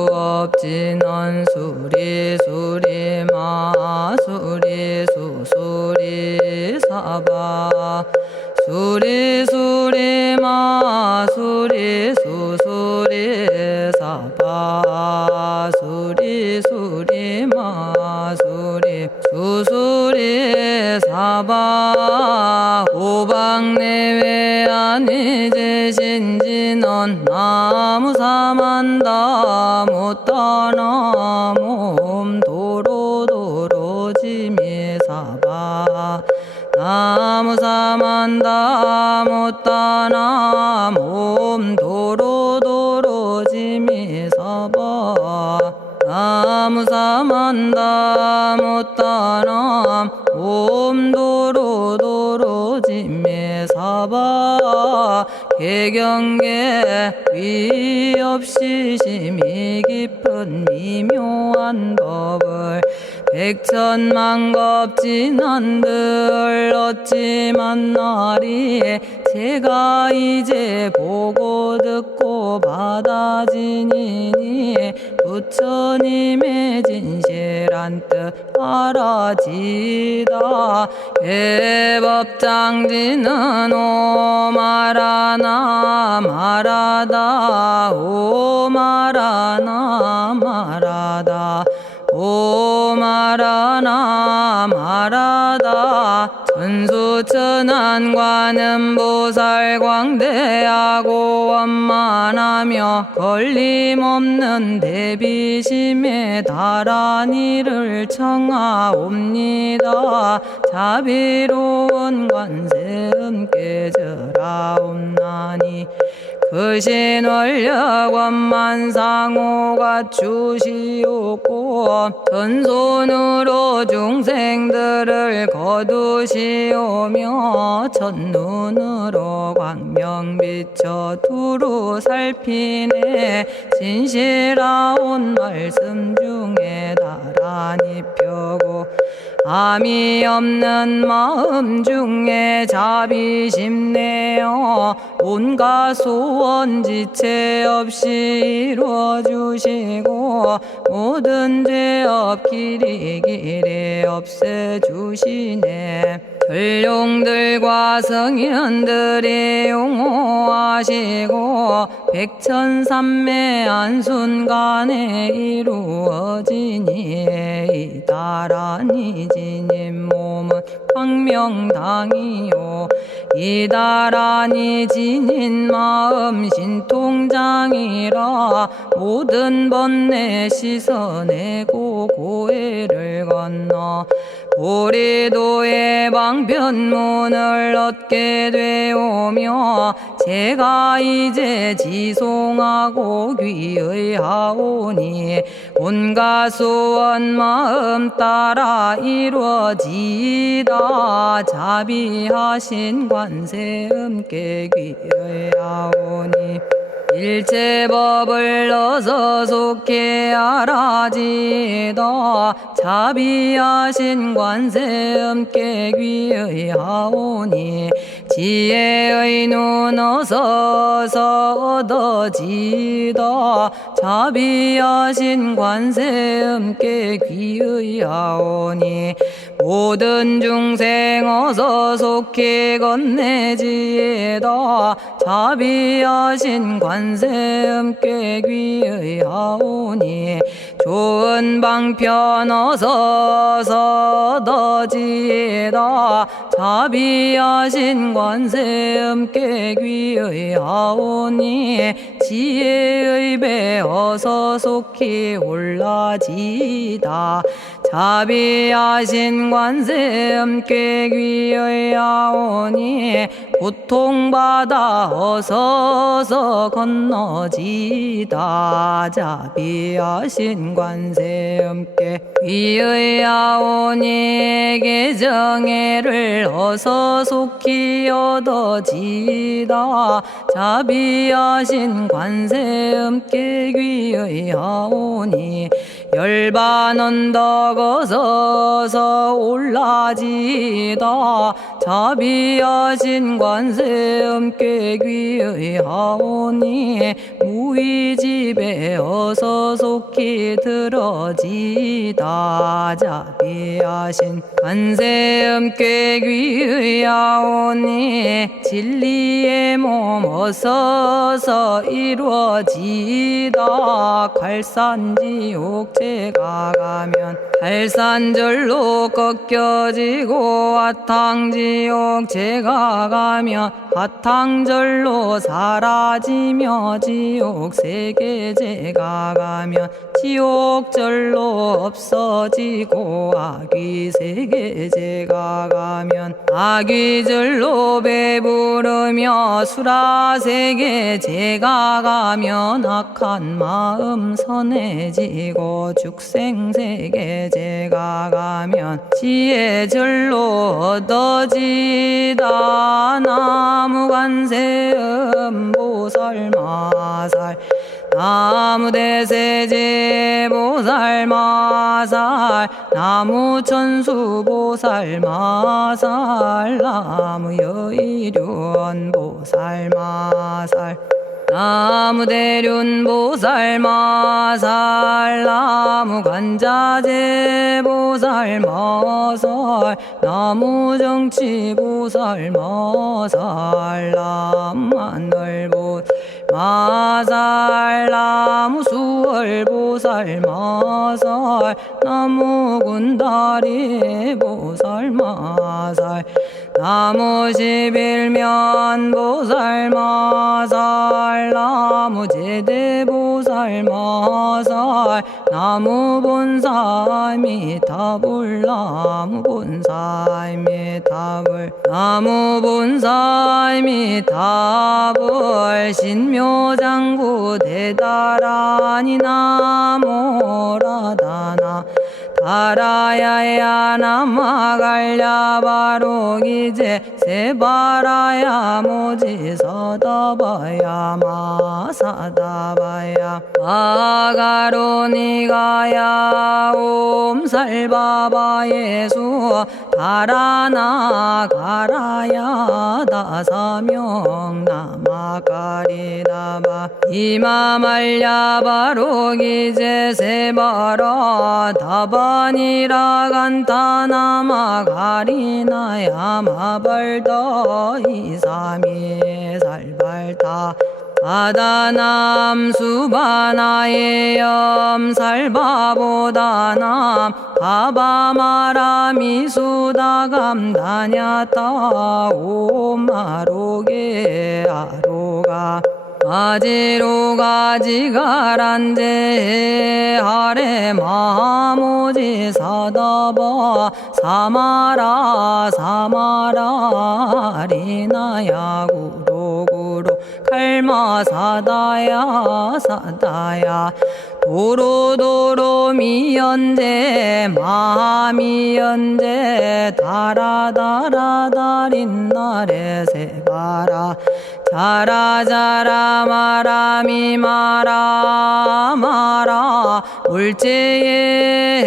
정구업진언 수리수리 마수리 수수리 사바 수리수리 마수리 수수리 사바 수리수리 마수리 수수리 사바 오방내외 아니제신진언 나무사만다 못다나 몸도로도로지미사바 나무사만다 못다나 몸도로도로지미사바 나무사만다 못다나 몸도로도로지미사바 개경계 위없이 심히 깊은 미묘한 법을 백천만겁진한들 어찌 만나리 제가 이제 보고 듣고 받아지니니 부처님의 진실한 뜻 알아지다 해법장지는 오마라나 말하다 오마라나 말하다 오마라나 말하다 천수천안관음 보살광대하고 원만하며 걸림없는 대비심에 달한 이를 청하옵니다. 자비로운 관세음께 절하옵나니 그신원력 원만상호가 주시옵고 전손으로 중생들을 거두시오며 첫눈으로 광명 비춰 두루 살피네 진실하온 말씀 중에 나란히 펴고 암이 없는 마음 중에 자비심 내어 온갖 소원 지체 없이 이루어주시고 모든 죄업 길이 없애주시네. 전룡들과 성현들이 용호하시고 백천삼매 한순간에 이루어지니 이다라니 지님 몸은 광명당이요 이다라니 지닌 마음 신통장이라 모든 번뇌 씻어내고 고해를 건너 보리도의 방편문을 얻게 되오며 제가 이제 지송하고 귀의하오니 온갖 소원 마음 따라 이루어지다 자비하신 관세음께 귀의하오니 일체법을 넣어서 속히 알아지다 자비하신 관세음께 귀의하오니 지혜의 눈 어서서 얻어지다 자비하신 관세음께 귀의하오니 모든 중생 어서 속히 건네지다 자비하신 관세음께 귀의하오니 좋은 방편 어서 얻어지다 자비하신 관세음께 귀의하오니 지혜의 배 어서 속히 올라지다 자비하신 관세음께 귀의하오니 고통받아 어서서 건너지다 자비하신 관세음께 귀의하오니 개정애를 어서 속히 얻어지다 자비하신 관세음께 귀의하오니 열반 언덕 어서서 올라지다 자비하신 관세음께 귀의하오니 우리 집에 어서 속히 들어지다. 자비하신 관세음께 귀의하오니 진리의 몸 어서서 이루어지다. 갈산지옥 제가 가면 갈산절로 꺾여지고 화탕지옥 제가 가면 화탕절로 사라지며 지옥세계 제가 가면 지옥절로 없어지고 아귀세계 제가 가면 아귀절로 배부르며 수라세계 제가 가면 악한 마음 선해지고 죽생세계 제가 가면 지혜절로 얻어지다. 나무관세음 보살마살 나무대세제 보살마살 나무천수 보살마살 나무여의륜 보살마살 나무대륜 보살마살 나무간자재 보살마살 나무정치 보살마살 나무하늘 보살마살 나무수월 보살마살 나무군다리 보살마살 나무십일면 보살마살 나무제대 보살마살 나무본사미타불 나무본사미타불 나무본사미타불 신묘장구 대다라니 나모라다나 다라야야 남아갈야바로기제 세바라야 모지서다바야 마사다바야 마가로니가야 옴살바바예수 다라나가라야 다사명 나마가리다바 이마말야바로기제 세바라 다바니라간타나마가리나야 마발더 이사미살발타 아다남 수바나의 염살바보다남 바바마라미수다감다냐타 오마로게 아로가 아지로가지가란제 아래 마모지 사다바 사마라 사마라 리나야 구로구로 칼마 사다야 사다야 도로도로 미연제 마미연제 다라다라다린나레 세바라 자라자라 마라미 마라 마라 울제에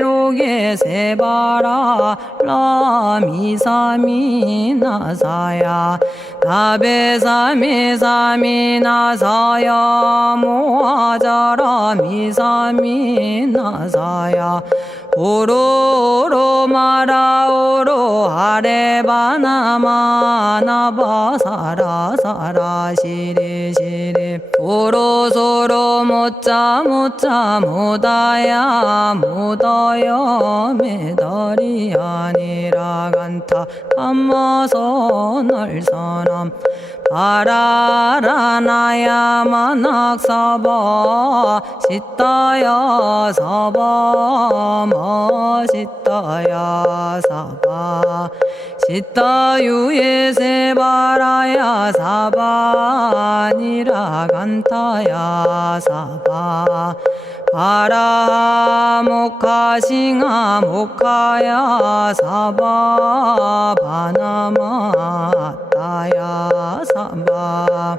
로게 세바라 라미사미 나사야 나베사미 사미 나사야 모아자라 미사미 나사야 오로로 마라오로 아레바나마나바 사라사라 시리시리 오로소로 못자 못자 못다야 못다여 메달이 아니라 간타 감마서 날선함 바라라나야 만학사바 시타야 사바 마시타야 사바 시타유에 세바라야 사바니라 간타야 사바 바라 모카싱아 모카야 사바 바나마 따야 사바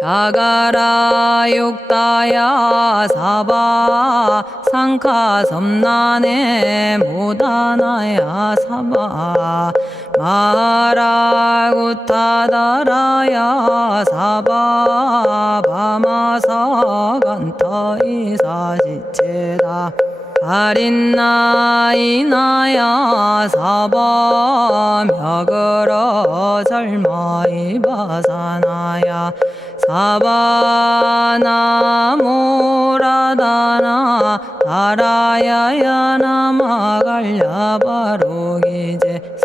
자가라 육다야 사바 상카 섬나네 모다나야 사바 마라구타다라야 사바 바마사간타 이사지체다 아린나이나야 사바 며그러 절마이바사나야 사바나모라다나 다라야야 나마갈야바로기제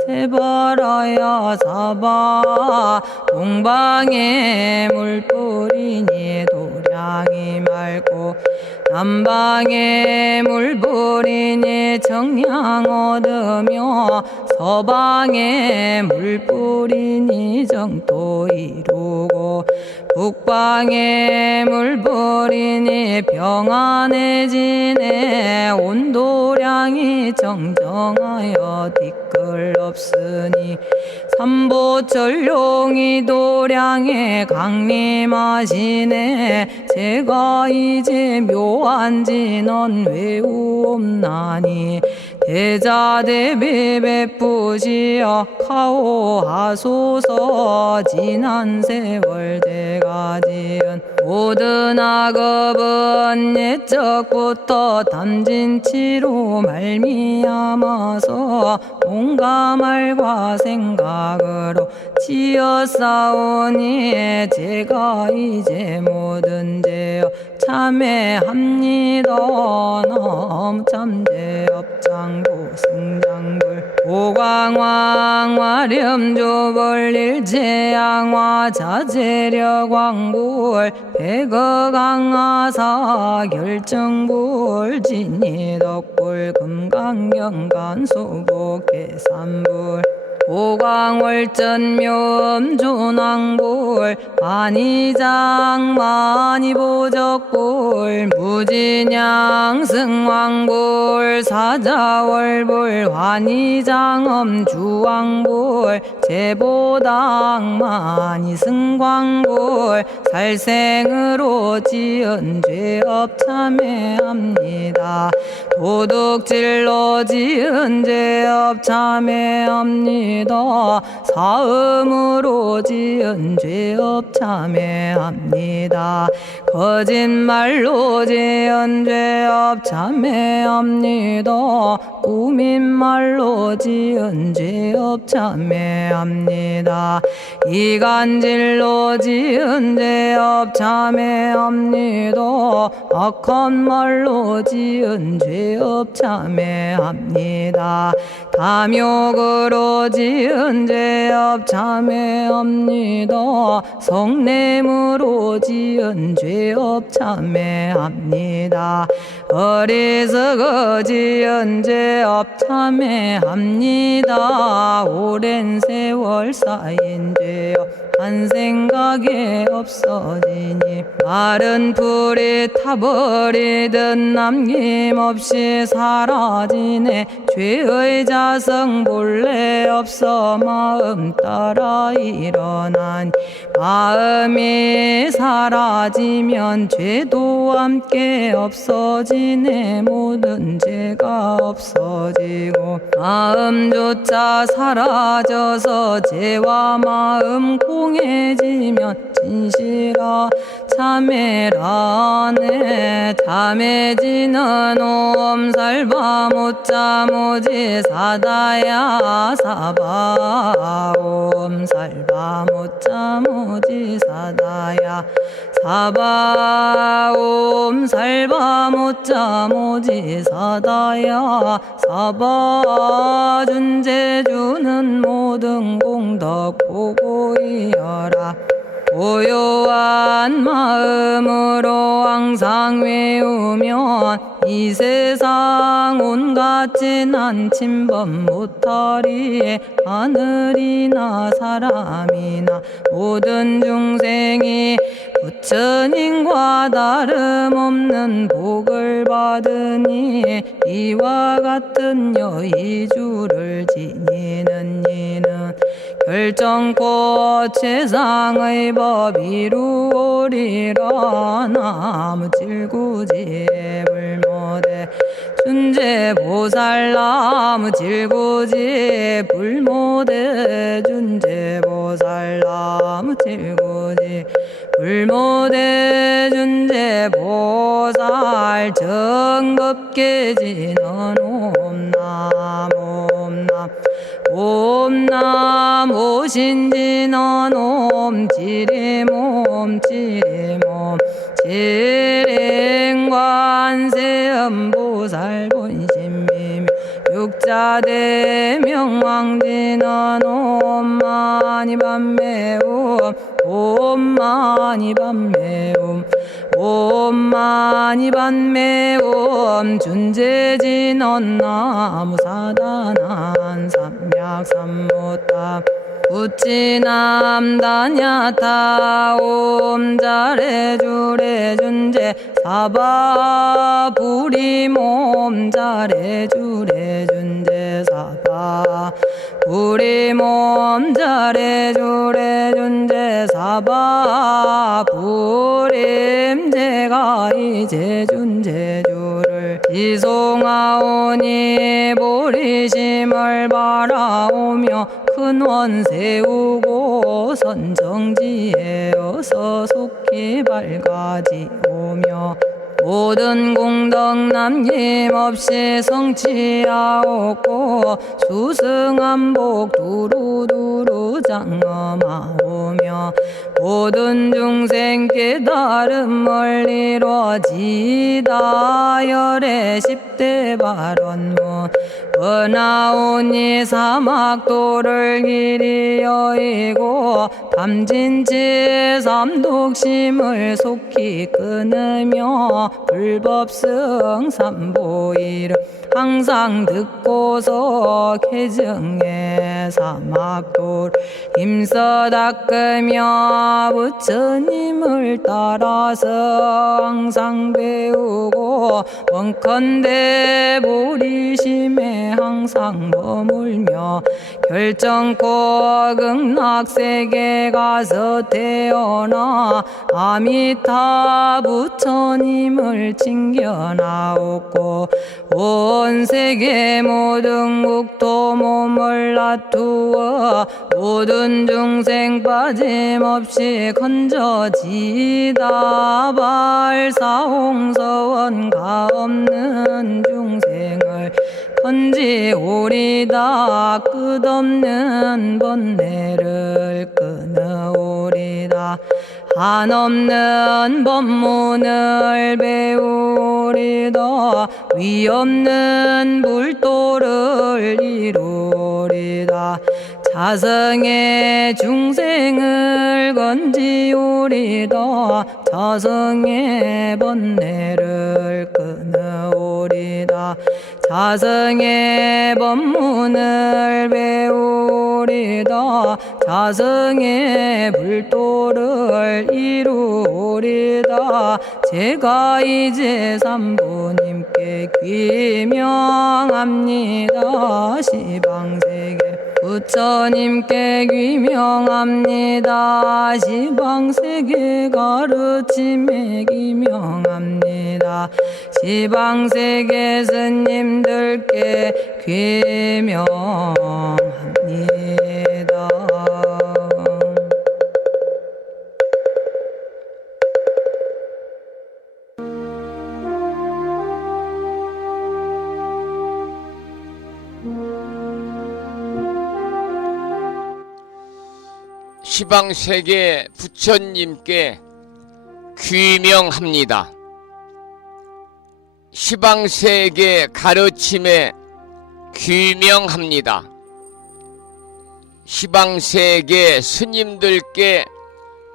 세바라야 사바 동방에 물뿌리니 도량이 맑고 남방에 물뿌리니 정량 얻으며 서방에 물뿌리니 정토 이루고 북방에 물뿌리니 평안해지네 온도량이 정정하여 뒤끌 없으니 삼보철룡이 도량에 강림하시네 제가 이제 묘한 진언 외우옵나니 대자대비 베푸시어 카오하소서 지난 세월 제가 지은 모든 악업은 옛적부터 탐진치로 말미암아서 온갖 말과 생각으로 지었사오니 제가 이제 모든 죄업 참회합니다. 너무 참죄업장고 승장불 오광왕 화렴조벌 일제양화 자재력왕불 백어강하사 결정불 진이덕불 금강경간소복계산불 오광월전묘음조낭불 만이장 만이보적불 무진양 승왕불 사자월불 환희장엄 주왕불 제보당 만이승광불 살생으로 지은 죄업 참회합니다. 도둑질로 지은 죄업 참회합니다. 사음으로 지은 죄업 참회합니다. 거짓말로 지은 죄업 참회합니다. 꾸민말로 지은 죄업 참회합니다. 이간질로 지은 죄업 참회합니다. 악한 말로 지은 죄업 참회합니다. 탐욕으로 지은 죄업 참회합니다. 성냄으로 지은 죄업 참회합니다. 어리석어 지은 죄업 참회합니다. 오랜 세월 쌓인 죄업 한 생각에 없어지니 마른 풀이 타버리듯 남김없이 사라지네. 죄의 자성 본래 없어 마음 따라 일어나니 마음이 사라지면 죄도 함께 없어지네. 모든 죄가 없어지고 마음조차 사라져서 죄와 마음 공해지면 진실아 참회라네. 참해지는 옴살바 못자모지 사다야 사바 옴살바 못자모지 사다야 사바 옴살바 못자모지 사다야 사바 준재주는 모든 공덕 보고이여라. 고요한 마음으로 항상 외우면 이 세상 온갖 진한 침범 못하리에 하늘이나 사람이나 모든 중생이 부처님과 다름없는 복을 받으니 이와 같은 여의주를 지니는 이는 결정코 최상의 법 이루오리라. 나무질구지불모대 준재 준제 보살나무 질구지 불모대 준제 보살나무 질구지 불모대 준제 보살 정법계지는 옴남 옴남 옴남 오신지는 옴 지리몸 지리몸 지랭관세음보살 본심미묘 육자대명왕지는 옴마니밤매옴 옴마니밤매옴 옴마니밤매옴 준제진언 나무사단한 삼약삼무탑 우치남다냐타 옴자레주레 준제 사바 부리몸 자레주레 준제 사바 부리몸 자레주레 준제 사바 부림제가 이제 준제주를 지송하오니 보리심을 바라오며 큰원 세우고 선정지에 어서 속히 밝아지오며 모든 공덕 남김없이 성취하옵고 수승한복 두루두루 장엄하오며 모든 중생 깨달음을 이루어지다 열의 10대 발원문 번하오니 사막도를 길이 여의고 담진치 삼독심을 속히 끊으며 불법승 삼보이를 항상 듣고서 개정해 사막도를 힘써 닦으며 부처님을 따라서 항상 배우고 원컨대 보리심에 항상 머물며 결정코 극락세계 가서 태어나 아미타 부처님을 칭견하옵고 온 세계 모든 국토 몸을 놔두어 모든 중생 빠짐없이 건져지다 발사홍서원가 없는 중생을 건지오리다 끝없는 번뇌를 끊어오리다 한없는 법문을 배우리다 위없는 불도를 이루리다 자성의 중생을 건지오리다 자성의 번뇌를 끊어오리다 자성의 법문을 배우리다 자성의 불도를 이루리다 제가 이제 삼부님께 귀명합니다 시방세계 부처님께 귀명합니다 시방세계 가르침에 귀명합니다 시방세계 스님들께 귀명합니다. 시방세계 부처님께 귀명합니다. 시방세계 가르침에 귀명합니다. 시방세계 스님들께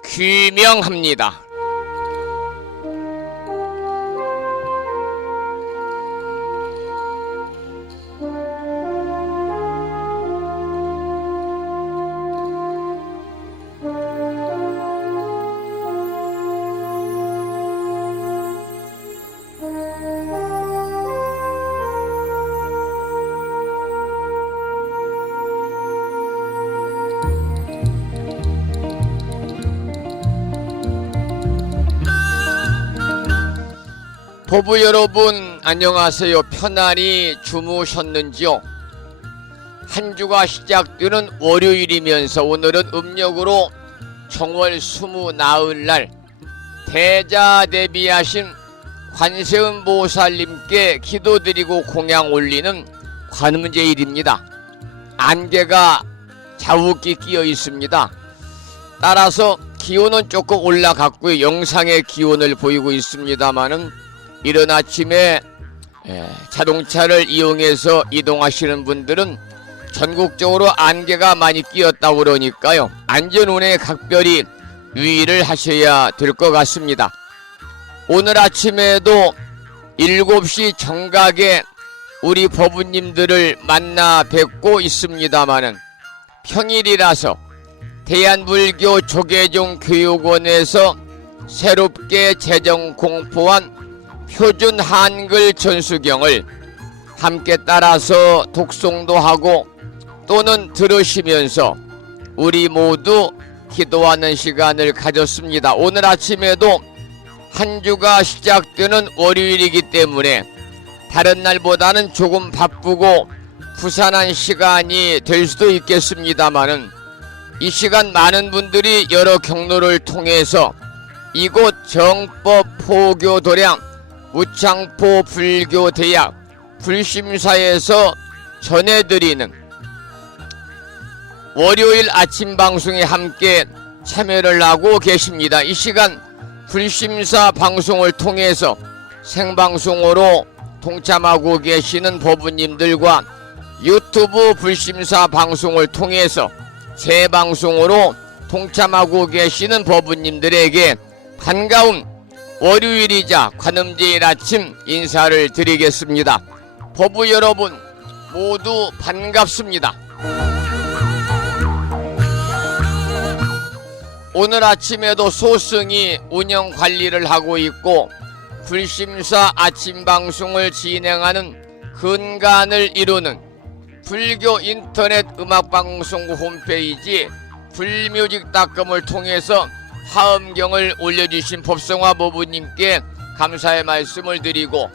귀명합니다. 보부 여러분 안녕하세요. 편안히 주무셨는지요? 한 주가 시작되는 월요일이면서 오늘은 음력으로 정월 20 나흘날 대자 대비하신 관세음 보살님께 기도드리고 공양 올리는 관음제일입니다. 안개가 자욱기 끼어 있습니다. 따라서 기온은 조금 올라갔고요. 영상의 기온을 보이고 있습니다만은 이른 아침에 자동차를 이용해서 이동하시는 분들은 전국적으로 안개가 많이 끼었다고 그러니까요. 안전운에 각별히 유의를 하셔야 될 것 같습니다. 오늘 아침에도 7시 정각에 우리 법우님들을 만나 뵙고 있습니다마는 평일이라서 대한불교 조계종 교육원에서 새롭게 제정 공포한 표준 한글 전수경을 함께 따라서 독송도 하고 또는 들으시면서 우리 모두 기도하는 시간을 가졌습니다. 오늘 아침에도 한 주가 시작되는 월요일이기 때문에 다른 날보다는 조금 바쁘고 부산한 시간이 될 수도 있겠습니다만은 이 시간 많은 분들이 여러 경로를 통해서 이곳 정법 포교도량 무창포 불교대학 불심사에서 전해드리는 월요일 아침 방송에 함께 참여를 하고 계십니다. 이 시간 불심사 방송을 통해서 생방송으로 동참하고 계시는 법우님들과 유튜브 불심사 방송을 통해서 재방송으로 동참하고 계시는 법우님들에게 반가운 월요일이자 관음제일 아침 인사를 드리겠습니다. 법우 여러분 모두 반갑습니다. 오늘 아침에도 소승이 운영 관리를 하고 있고 불심사 아침 방송을 진행하는 근간을 이루는 불교 인터넷 음악방송국 홈페이지 불뮤직닷컴을 통해서 화엄경을 올려주신 법성화 법우님께 감사의 말씀을 드리고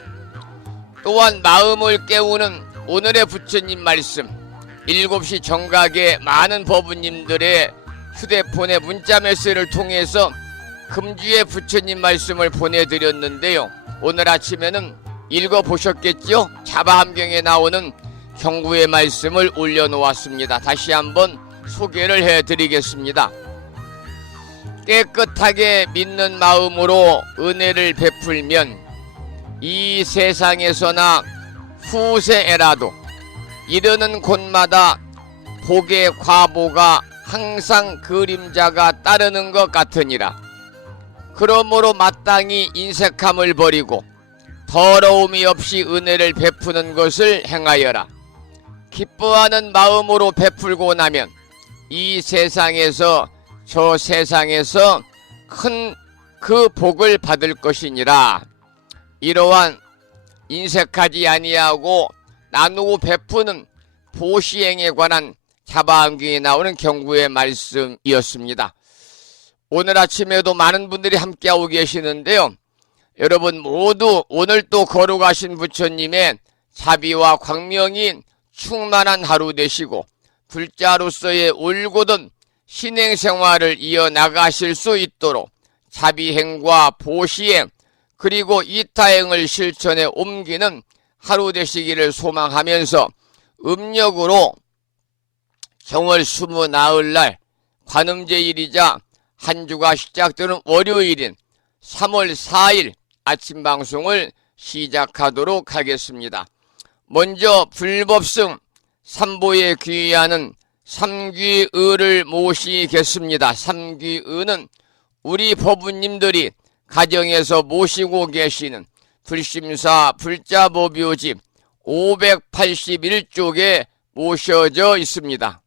또한 마음을 깨우는 오늘의 부처님 말씀 7시 정각에 많은 법우님들의 휴대폰에 문자 메시지를 통해서 금주의 부처님 말씀을 보내드렸는데요. 오늘 아침에는 읽어보셨겠죠? 자바함경에 나오는 경구의 말씀을 올려놓았습니다. 다시 한번 소개를 해드리겠습니다. 깨끗하게 믿는 마음으로 은혜를 베풀면 이 세상에서나 후세에라도 이르는 곳마다 복의 과보가 항상 그림자가 따르는 것 같으니라. 그러므로 마땅히 인색함을 버리고 더러움이 없이 은혜를 베푸는 것을 행하여라. 기뻐하는 마음으로 베풀고 나면 이 세상에서 저 세상에서 큰 그 복을 받을 것이니라. 이러한 인색하지 아니하고 나누고 베푸는 보시행에 관한 자바함경에 나오는 경구의 말씀이었습니다. 오늘 아침에도 많은 분들이 함께하고 계시는데요. 여러분 모두 오늘 또 거룩하신 부처님의 자비와 광명이 충만한 하루 되시고 불자로서의 올곧은 신행생활을 이어나가실 수 있도록 자비행과 보시행 그리고 이타행을 실천에 옮기는 하루 되시기를 소망하면서 음력으로 정월 20 나흘날 관음제일이자 한 주가 시작되는 월요일인 3월 4일 아침 방송을 시작하도록 하겠습니다. 먼저 불법승 삼보에 귀의하는 삼귀의를 모시겠습니다. 삼귀의는 우리 법우님들이 가정에서 모시고 계시는 불심사 불자보묘집 581쪽에 모셔져 있습니다.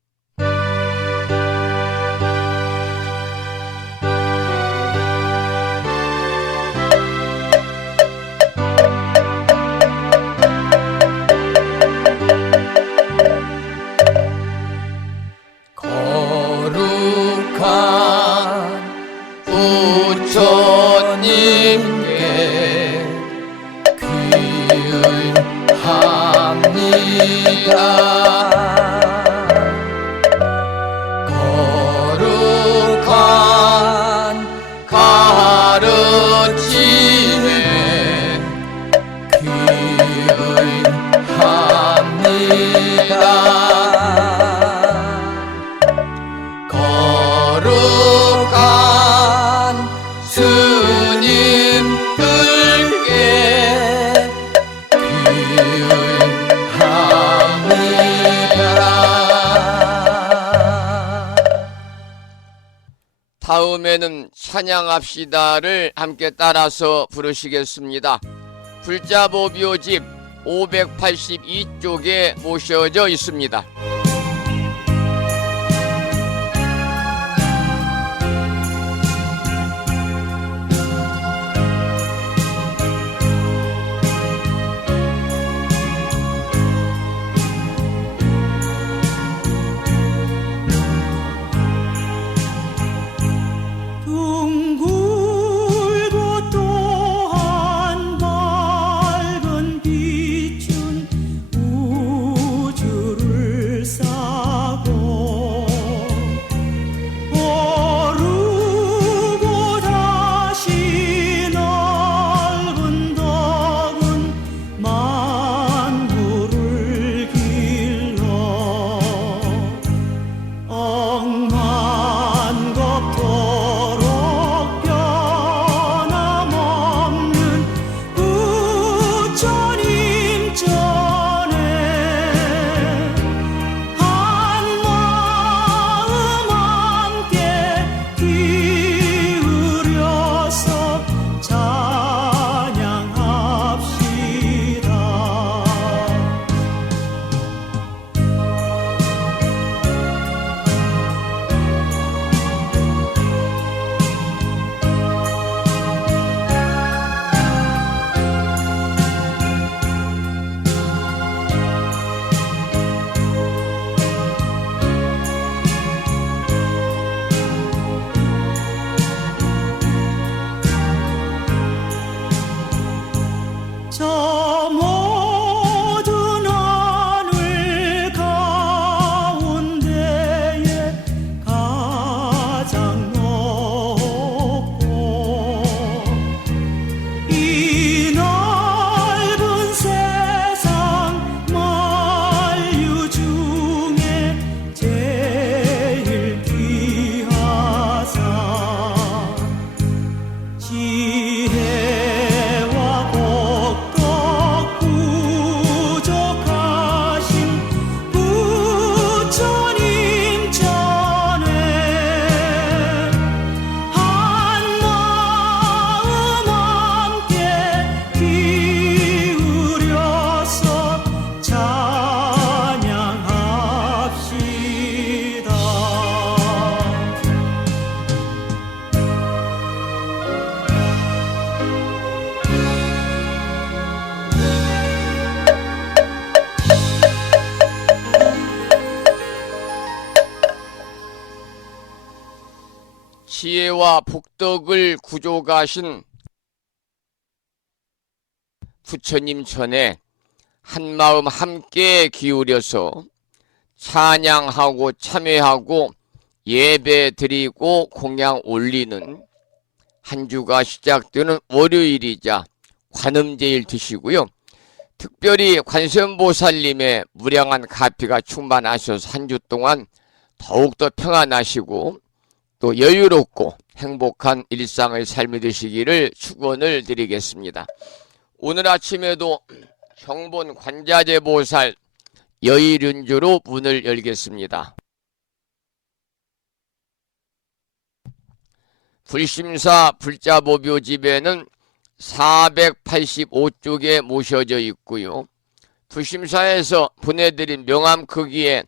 거룩한 가르침에 귀의합니다. 거룩한 스님들께 귀의합니다. 다음에는 찬양합시다를 함께 따라서 부르시겠습니다. 불자보묘집 582쪽에 모셔져 있습니다. 둥글고 또한 밝은 빛은 우주를 싸고 오르고 다시 넓은 덕은 만물을 길러 억만겁도록 변함없는 부처님 전에 한마음 함께 기울여서 찬양합시다. 저 모든 하늘 가운데에 가장 높고 이 넓은 세상 만유 중에 제일 귀하사 지혜와 복덕 부족하신 부처님 전에 한마음 함께 기울여서 찬양합시다. 지혜와 복덕을 구족하신 부처님 전에 한마음 함께 기울여서 찬양하고 참회하고 예배 드리고 공양 올리는 한 주가 시작되는 월요일이자 관음제일 드시고요. 특별히 관세음보살님의 무량한 가피가 충만하셔서 한 주 동안 더욱더 평안하시고 또 여유롭고 행복한 일상의 삶이 되시기를 축원을 드리겠습니다. 오늘 아침에도 정본 관자재 보살 여의륜주로 문을 열겠습니다. 불심사 불자보묘집에는 485쪽에 모셔져 있고요. 불심사에서 보내드린 명함 크기에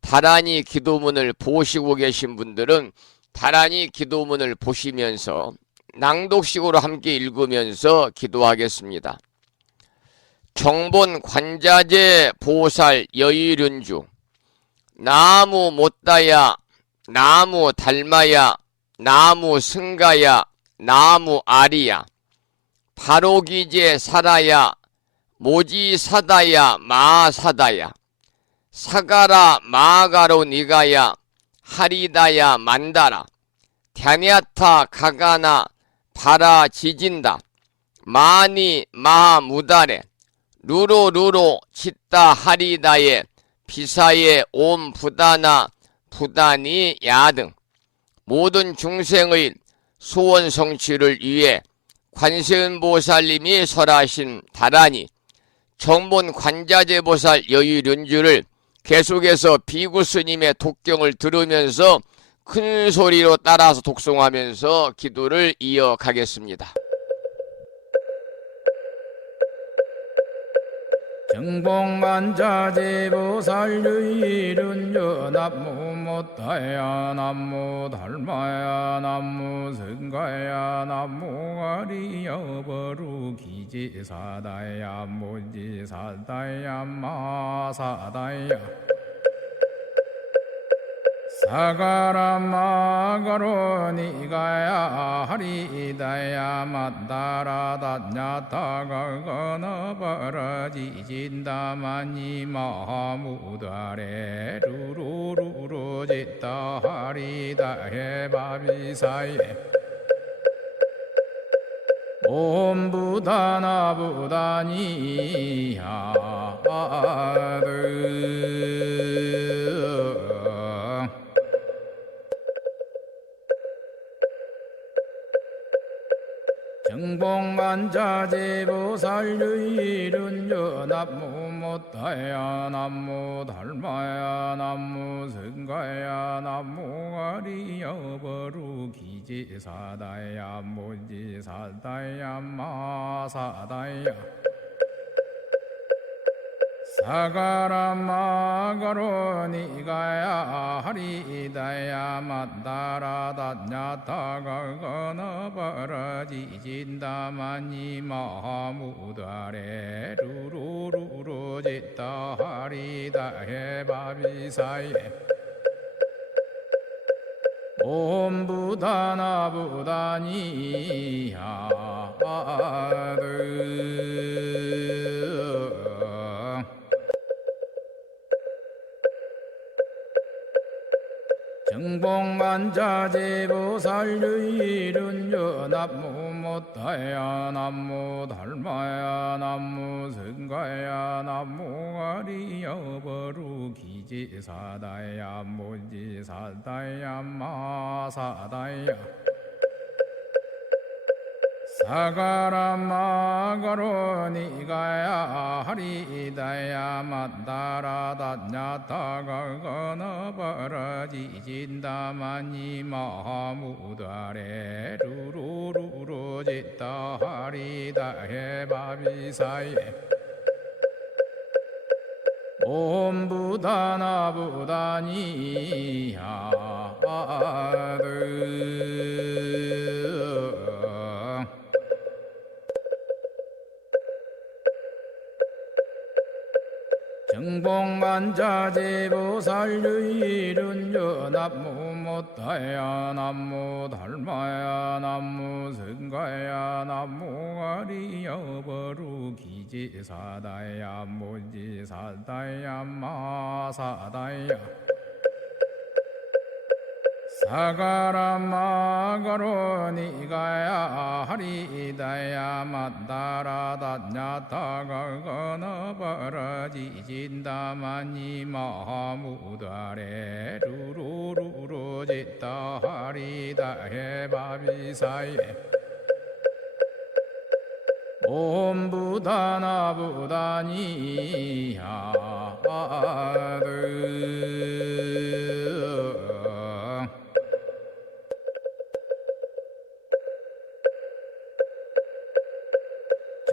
다란이 기도문을 보시고 계신 분들은 다란이 기도문을 보시면서 낭독식으로 함께 읽으면서 기도하겠습니다. 정본 관자재 보살 여의륜주 나무 못다야 나무 달마야 나무 승가야 나무 아리야 바로기제 살아야 모지사다야 마사다야 사가라 마가로 니가야 하리다야 만다라 갸냐타 가가나 바라 지진다 마니 마무다레 루로 치따 하리다에 비사에 옴 부다나 부다니 야등 모든 중생의 소원 성취를 위해 관세음보살님이 설하신 다라니 정본 관자재보살 여유륜주를 계속해서 비구스님의 독경을 들으면서 큰 소리로 따라서 독송하면서 기도를 이어가겠습니다. 정봉만자제보살유일은여 남무 못다야 남무 달마야 남무 승가야 남무 아리여버루 기지사다야 무지사다야 마사다야 사가라 마가로 니가야 하리다야 만다라 다냐타가가나 바라지진다마니 마무다레 루루루루 짓다 하리다 해바비사예 옴 부다나 부다니야 정봉만자제보살유일은여 남무 못다야 남무 달마야 남무 승가야 남무 아리여버루 기지사다야 무지사다야 마사다야 사가라 마가로 니가야 하리다야 만다라 다냐타가가나 바라지진다마니 마무다레 루루루루 짓다 하리다 해바비사예 옴 부다나 부다니야 정봉만자제보살유일은여 남무 못다야 남무 달마야 남무 승가야 남무 아리여버루 기지사다야 무지사다야 마사다야 사가라 마가로 니가야 하리다야 만다라 다냐타가가나 바라지진다마니 마무다레 루루루루 짓다 하리다 해바비사예 옴 부다나 부다니야 정봉만자제보살유일은여 남무 못다야 남무 달마야 남무 승가야 남무 아리여버루 기지사다야 무지사다야 마사다야 사가라 마가로 니가야 하리다야 만다라 다냐타가가나 바라지진다마니 마무다레 루루루루 짓다 하리다 해바비사예 옴 부다나 부다니야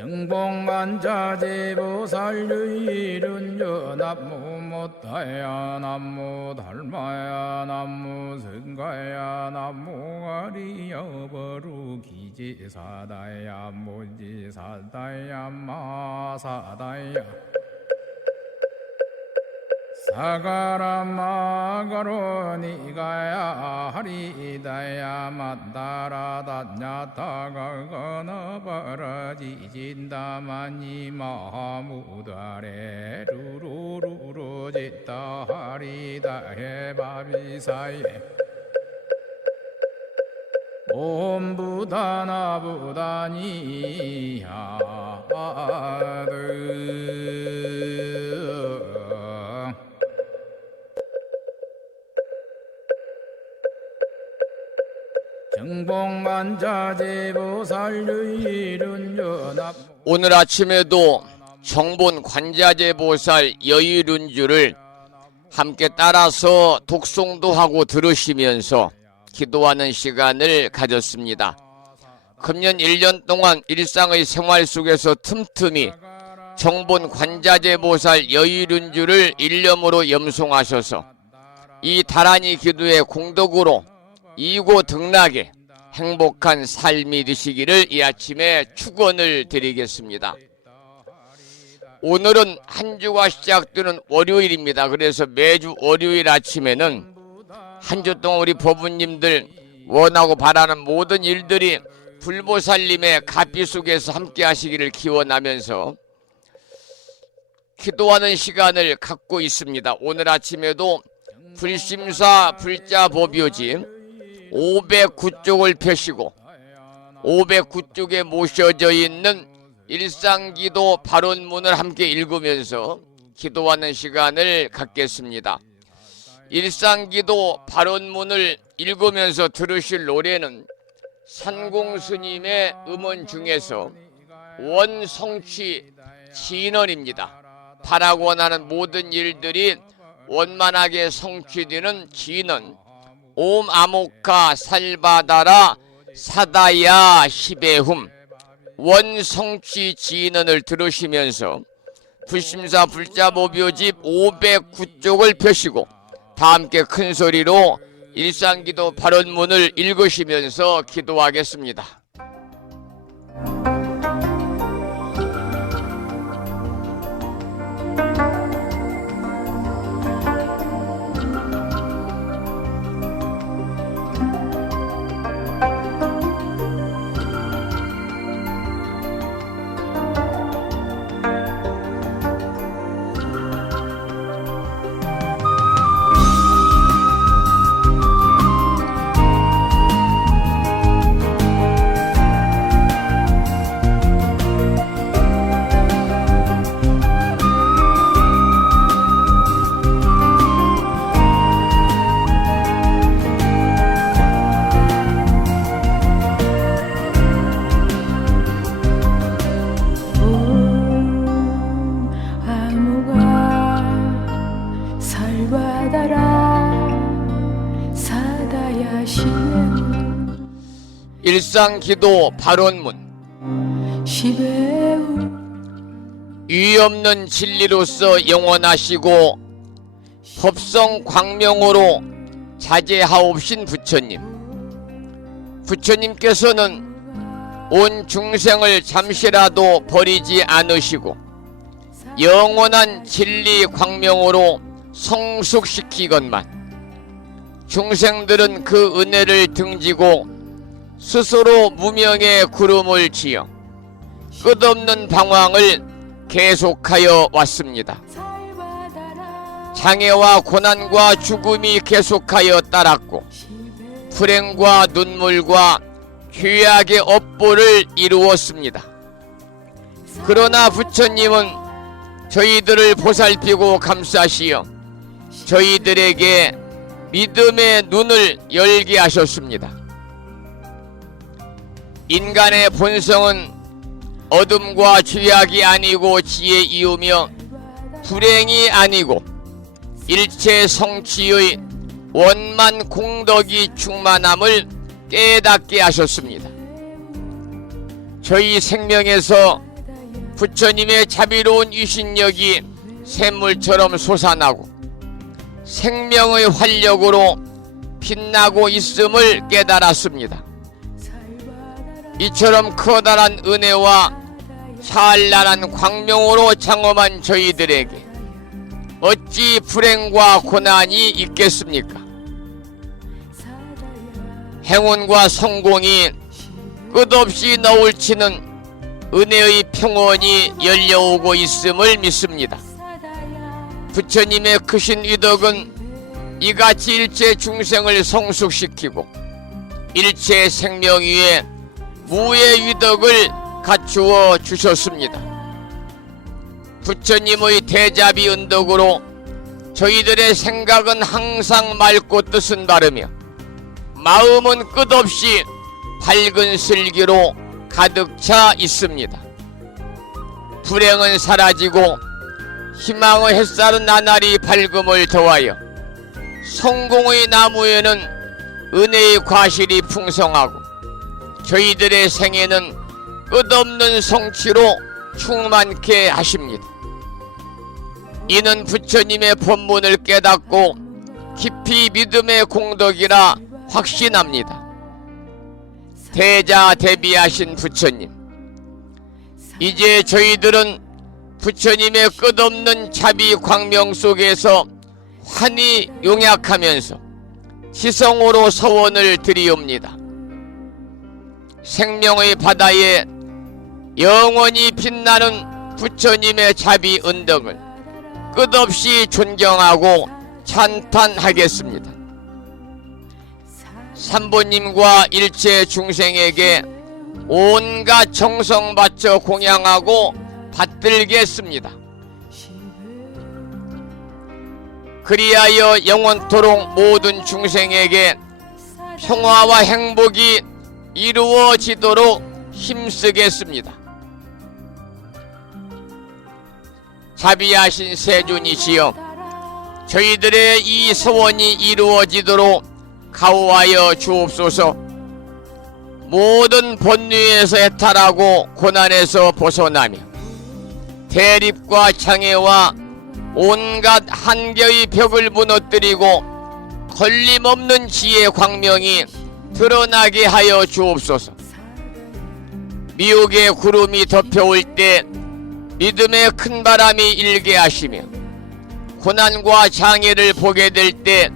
정봉만자제보살유일은여 남무 못다야 남무 달마야 남무 승가야 남무 아리여버루 기지사다야 무지사다야 마사다야 사가라마가로 니가야 하리다야 만다라다냐타가거나 바라지진다마니 마하무다레 루루루루 짓다 하리다 해바비사예 옴부다나부다니야드 정봉만자제보살유일은연합 오늘 아침에도 정본 관자재보살 여의륜주를 함께 따라서 독송도 하고 들으시면서 기도하는 시간을 가졌습니다. 금년 1년 동안 일상의 생활 속에서 틈틈이 정본 관자재보살 여의륜주를 일념으로 염송하셔서 이 다란이 기도의 공덕으로 이고등락의 행복한 삶이 되시기를 이 아침에 축원을 드리겠습니다. 오늘은 한 주가 시작되는 월요일입니다. 그래서 매주 월요일 아침에는 한 주 동안 우리 법부님들 원하고 바라는 모든 일들이 불보살님의 가피 속에서 함께 하시기를 기원하면서 기도하는 시간을 갖고 있습니다. 오늘 아침에도 불심사 불자법요지 509쪽을 펴시고 509쪽에 모셔져 있는 일상기도 발언문을 함께 읽으면서 기도하는 시간을 갖겠습니다. 일상기도 발언문을 읽으면서 들으실 노래는 산공스님의 음원 중에서 원성취 진언입니다. 바라고 원하는 모든 일들이 원만하게 성취되는 진언 옴 아모카 살바다라 사다야 시베훔 원성취 진언을 들으시면서 불심사 불자보묘집 509쪽을 펴시고 다 함께 큰 소리로 일상기도 발언문을 읽으시면서 기도하겠습니다. 일상기도 발언문 유의 없는 진리로서 영원하시고 법성 광명으로 자제하옵신 부처님, 부처님께서는 온 중생을 잠시라도 버리지 않으시고 영원한 진리 광명으로 성숙시키건만 중생들은 그 은혜를 등지고 스스로 무명의 구름을 지어 끝없는 방황을 계속하여 왔습니다. 장애와 고난과 죽음이 계속하여 따랐고 불행과 눈물과 죄악의 업보를 이루었습니다. 그러나 부처님은 저희들을 보살피고 감싸시어 저희들에게 믿음의 눈을 열게 하셨습니다. 인간의 본성은 어둠과 죄악이 아니고 지혜이우며 불행이 아니고 일체 성취의 원만 공덕이 충만함을 깨닫게 하셨습니다. 저희 생명에서 부처님의 자비로운 유신력이 샘물처럼 솟아나고 생명의 활력으로 빛나고 있음을 깨달았습니다. 이처럼 커다란 은혜와 찬란한 광명으로 장엄한 저희들에게 어찌 불행과 고난이 있겠습니까? 행운과 성공이 끝없이 너울치는 은혜의 평원이 열려오고 있음을 믿습니다. 부처님의 크신 위덕은 이같이 일체 중생을 성숙시키고 일체 생명 위에 무의 위덕을 갖추어 주셨습니다. 부처님의 대자비 은덕으로 저희들의 생각은 항상 맑고 뜻은 바르며 마음은 끝없이 밝은 슬기로 가득 차 있습니다. 불행은 사라지고 희망의 햇살은 나날이 밝음을 더하여 성공의 나무에는 은혜의 과실이 풍성하고 저희들의 생애는 끝없는 성취로 충만케 하십니다. 이는 부처님의 법문을 깨닫고 깊이 믿음의 공덕이라 확신합니다. 대자대비하신 부처님, 이제 저희들은 부처님의 끝없는 자비 광명 속에서 환히 용약하면서 지성으로 서원을 드리옵니다. 생명의 바다에 영원히 빛나는 부처님의 자비 은덕을 끝없이 존경하고 찬탄하겠습니다. 삼보님과 일체 중생에게 온갖 정성 바쳐 공양하고 받들겠습니다. 그리하여 영원토록 모든 중생에게 평화와 행복이 이루어지도록 힘쓰겠습니다. 자비하신 세존이시여, 저희들의 이 소원이 이루어지도록 가호하여 주옵소서. 모든 번뇌에서 해탈하고 고난에서 벗어나며 대립과 장애와 온갖 한계의 벽을 무너뜨리고 걸림없는 지혜의 광명이 드러나게 하여 주옵소서. 미혹의 구름이 덮여올 때 믿음의 큰 바람이 일게 하시며 고난과 장애를 보게 될 때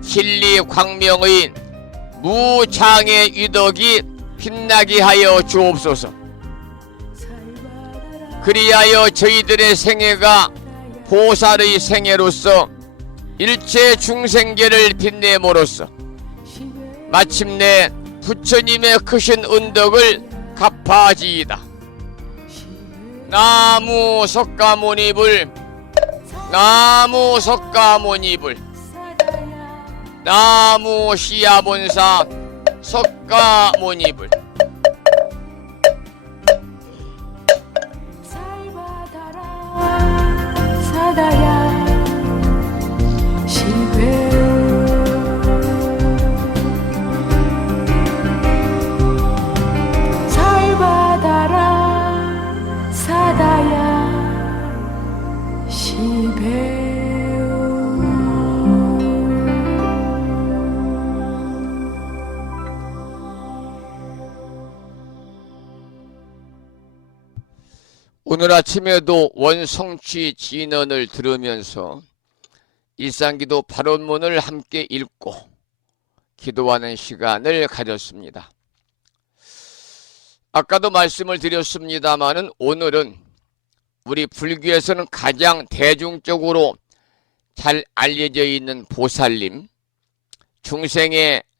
진리 광명의 무장애 위덕이 빛나게 하여 주옵소서. 그리하여 저희들의 생애가 보살의 생애로서 일체 중생계를 빛내므로써 마침내 부처님의 크신 은덕을 갚아지이다. 나무 석가모니불, 나무 석가모니불, 나무 시야본사 석가모니불. 사다야 시베 잘 받아라 사다야 시베. 오늘 아침에도 원성취 진언을 들으면서 일상기도 발언문을 함께 읽고 기도하는 시간을 가졌습니다. 아까도 말씀을 드렸습니다마는 오늘은 우리 불교에서는 가장 대중적으로 잘 알려져 있는 보살님,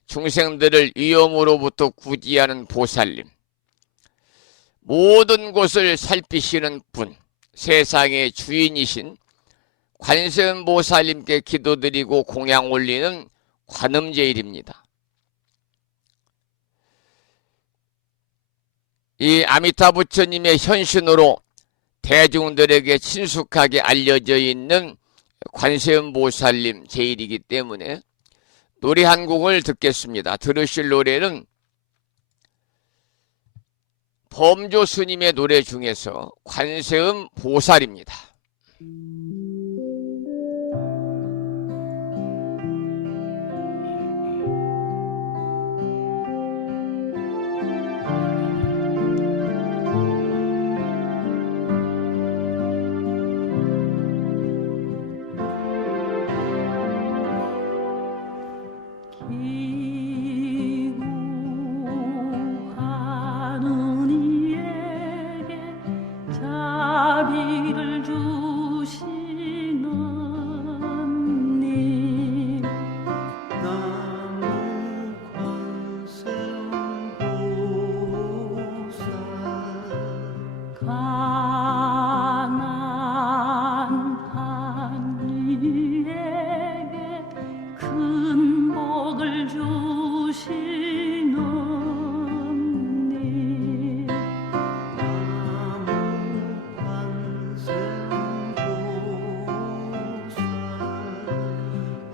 중생들을 위험으로부터 구제하는 보살님, 모든 곳을 살피시는 분, 세상의 주인이신 관세음보살님께 기도드리고 공양 올리는 관음제일입니다. 이 아미타 부처님의 현신으로 대중들에게 친숙하게 알려져 있는 관세음보살님 제일이기 때문에 노래 한 곡을 듣겠습니다. 들으실 노래는 범조 스님의 노래 중에서 관세음 보살입니다.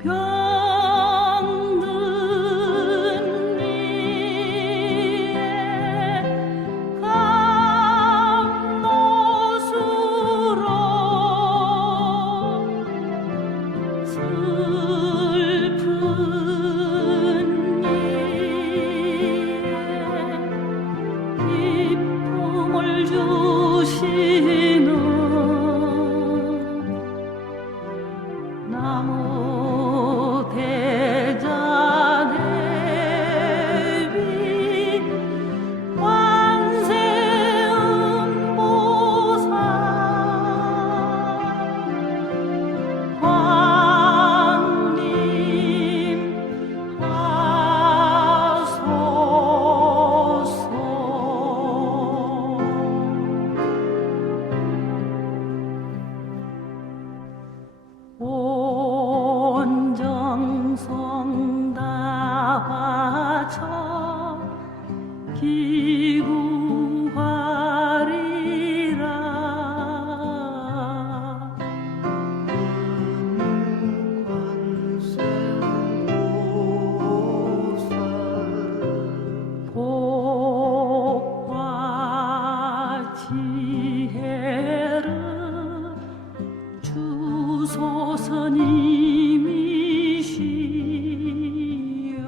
병든 이의 감노수로 슬픈 이의 기쁨을 주시는 나무 대자 대비 관세음보살 광림 하소서. 온 정성 다 바쳐 기구하리라. 복과 지혜를 주소서님이시여.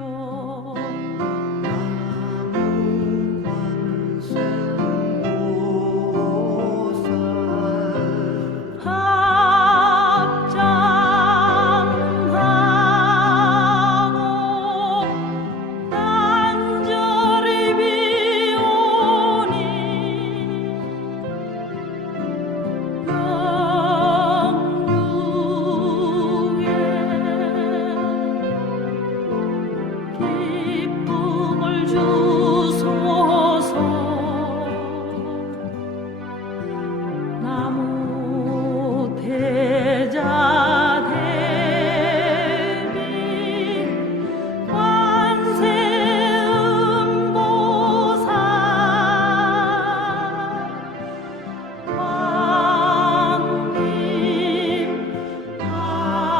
합장하고 간절히 비오니 기쁨을 주소서. 나무 대자 대비 관세음보살 광림 하소서.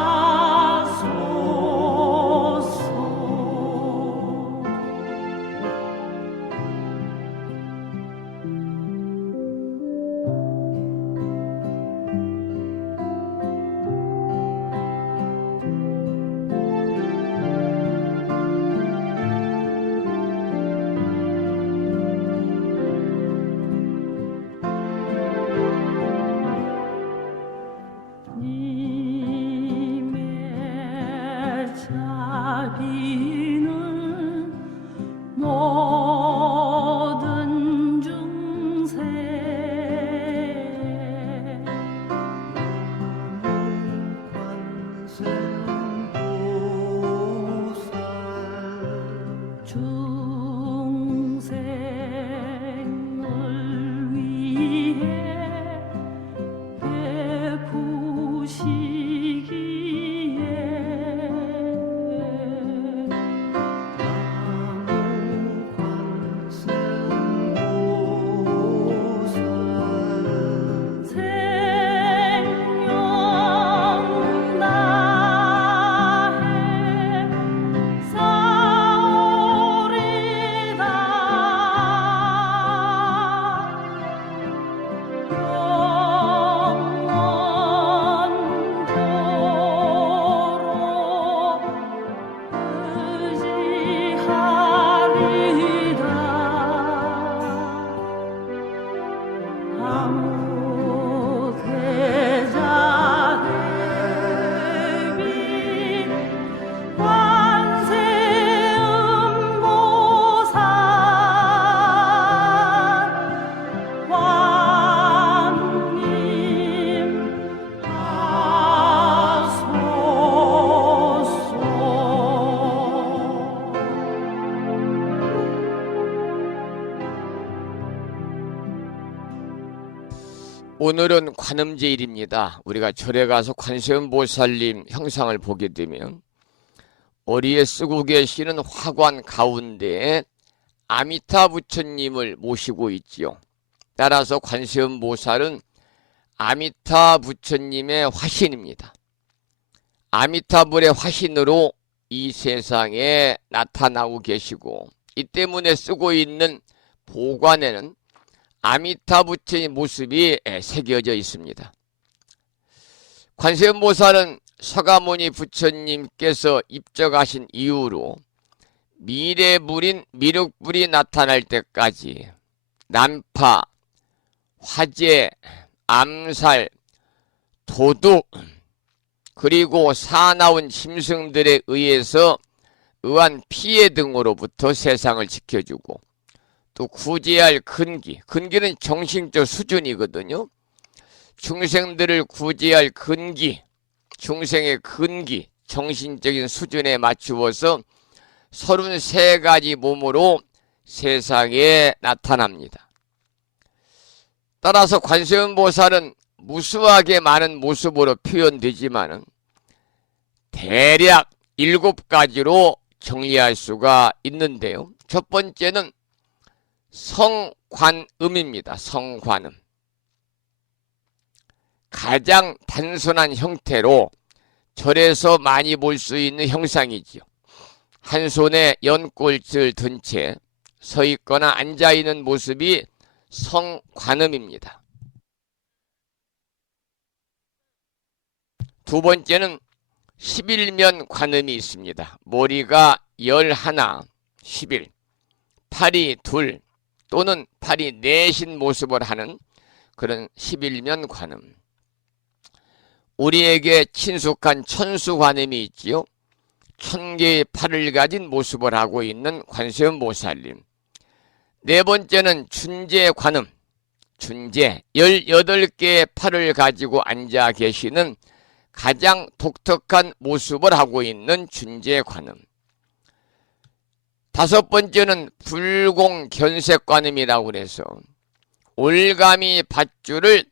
님의 자비는 모든 중생 중생을 위해 베푸시기에 생명 다해 싸우리다. 영원토록 의지하리다. 아무 대자 대비 관세음보살 광림 하소서. 오늘은 관음제일입니다. 우리가 절에 가서 관세음보살님 형상을 보게 되면 어리에 쓰고 계시는 화관 가운데에 아미타 부처님을 모시고 있지요. 따라서 관세음보살은 아미타 부처님의 화신입니다. 아미타불의 화신으로 이 세상에 나타나고 계시고, 이 때문에 쓰고 있는 보관에는 아미타부처의 모습이 새겨져 있습니다. 관세음보살은 서가모니 부처님께서 입적하신 이후로 미래불인 미륵불이 나타날 때까지 난파, 화재, 암살, 도둑, 그리고 사나운 짐승들에 의해서 의한 피해 등으로부터 세상을 지켜주고, 또 구제할 근기, 근기는 정신적 수준이거든요. 중생들을 구제할 근기, 중생의 근기, 정신적인 수준에 맞추어서 33가지 몸으로 세상에 나타납니다. 따라서 관세음보살은 무수하게 많은 모습으로 표현되지만 대략 7가지로 정리할 수가 있는데요. 첫 번째는 성관음입니다. 성관음. 가장 단순한 형태로 절에서 많이 볼 수 있는 형상이지요. 한 손에 연꽃을 든 채 서 있거나 앉아 있는 모습이 성관음입니다. 두 번째는 11면 관음이 있습니다. 머리가 11, 11, 팔이 2 또는 팔이 4신 모습을 하는 그런 11면 관음. 우리에게 친숙한 천수관음이 있지요. 1000개의 팔을 가진 모습을 하고 있는 관세음보살님. 네 번째는 준재관음. 준재, 18개의 팔을 가지고 앉아 계시는 가장 독특한 모습을 하고 있는 준재관음. 다섯 번째는 불공견색관음이라고 그래서 올가미 밧줄을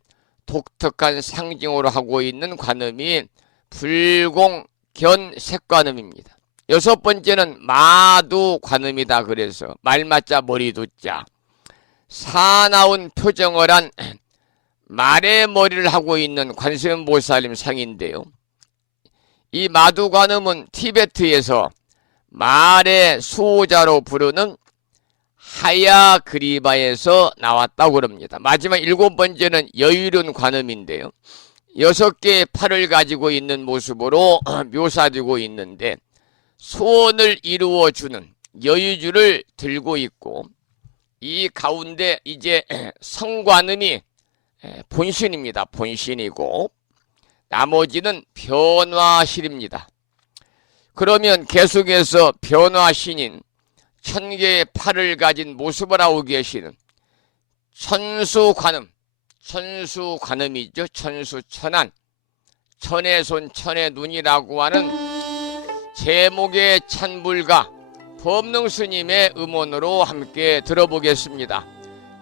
독특한 상징으로 하고 있는 관음이 불공견색관음입니다. 여섯 번째는 마두관음이다 그래서 말맞자 머리두자, 사나운 표정을 한 말의 머리를 하고 있는 관세음보살님 상인데요. 이 마두관음은 티베트에서 말의 수호자로 부르는 하야 그리바에서 나왔다고 합니다. 마지막 7번째는 여유륜 관음인데요. 6개의 팔을 가지고 있는 모습으로 묘사되고 있는데 소원을 이루어주는 여유주를 들고 있고, 이 가운데 이제 성관음이 본신입니다. 본신이고 나머지는 변화실입니다. 그러면 계속해서 변화신인 1000개의 팔을 가진 모습을 하고 계시는 천수관음, 천수관음이죠. 천수천안, 천의 손 천의 눈이라고 하는 제목의 찬불가 법능스님의 음원으로 함께 들어보겠습니다.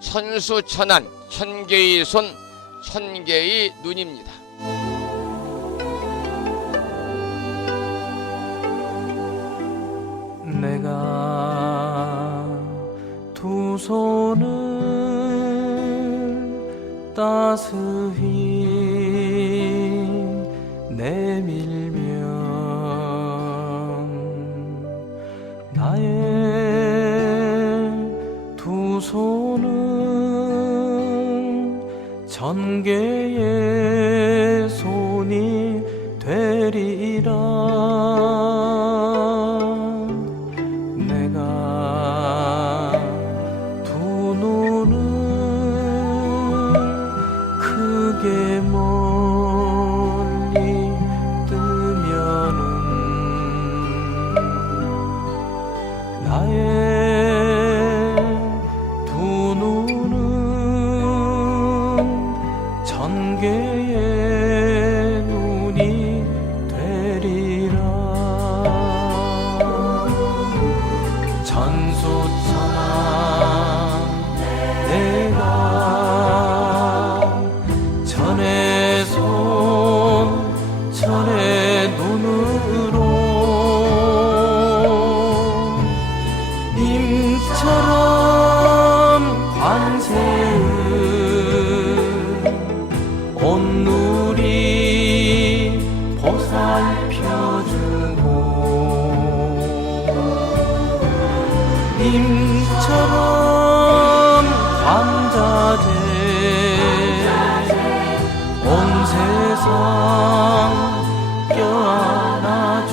천수천안, 1000개의 손 1000개의 눈입니다. 내가 두 손을 따스히 내밀면 나의 두 손은 1000개의 손이 되리라. 내가 두 눈을 크게 멀리 뜨면은 나의 두 눈은 1000개의 눈이 되리라. 관자재 온 세상 껴안아주고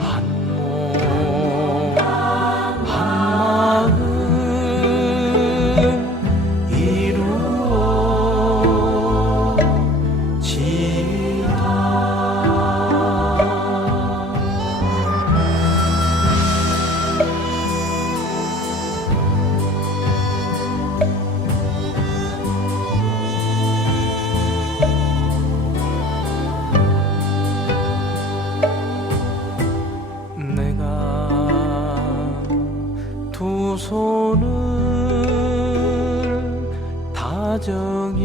한 몸 한마음 두 손을 다정히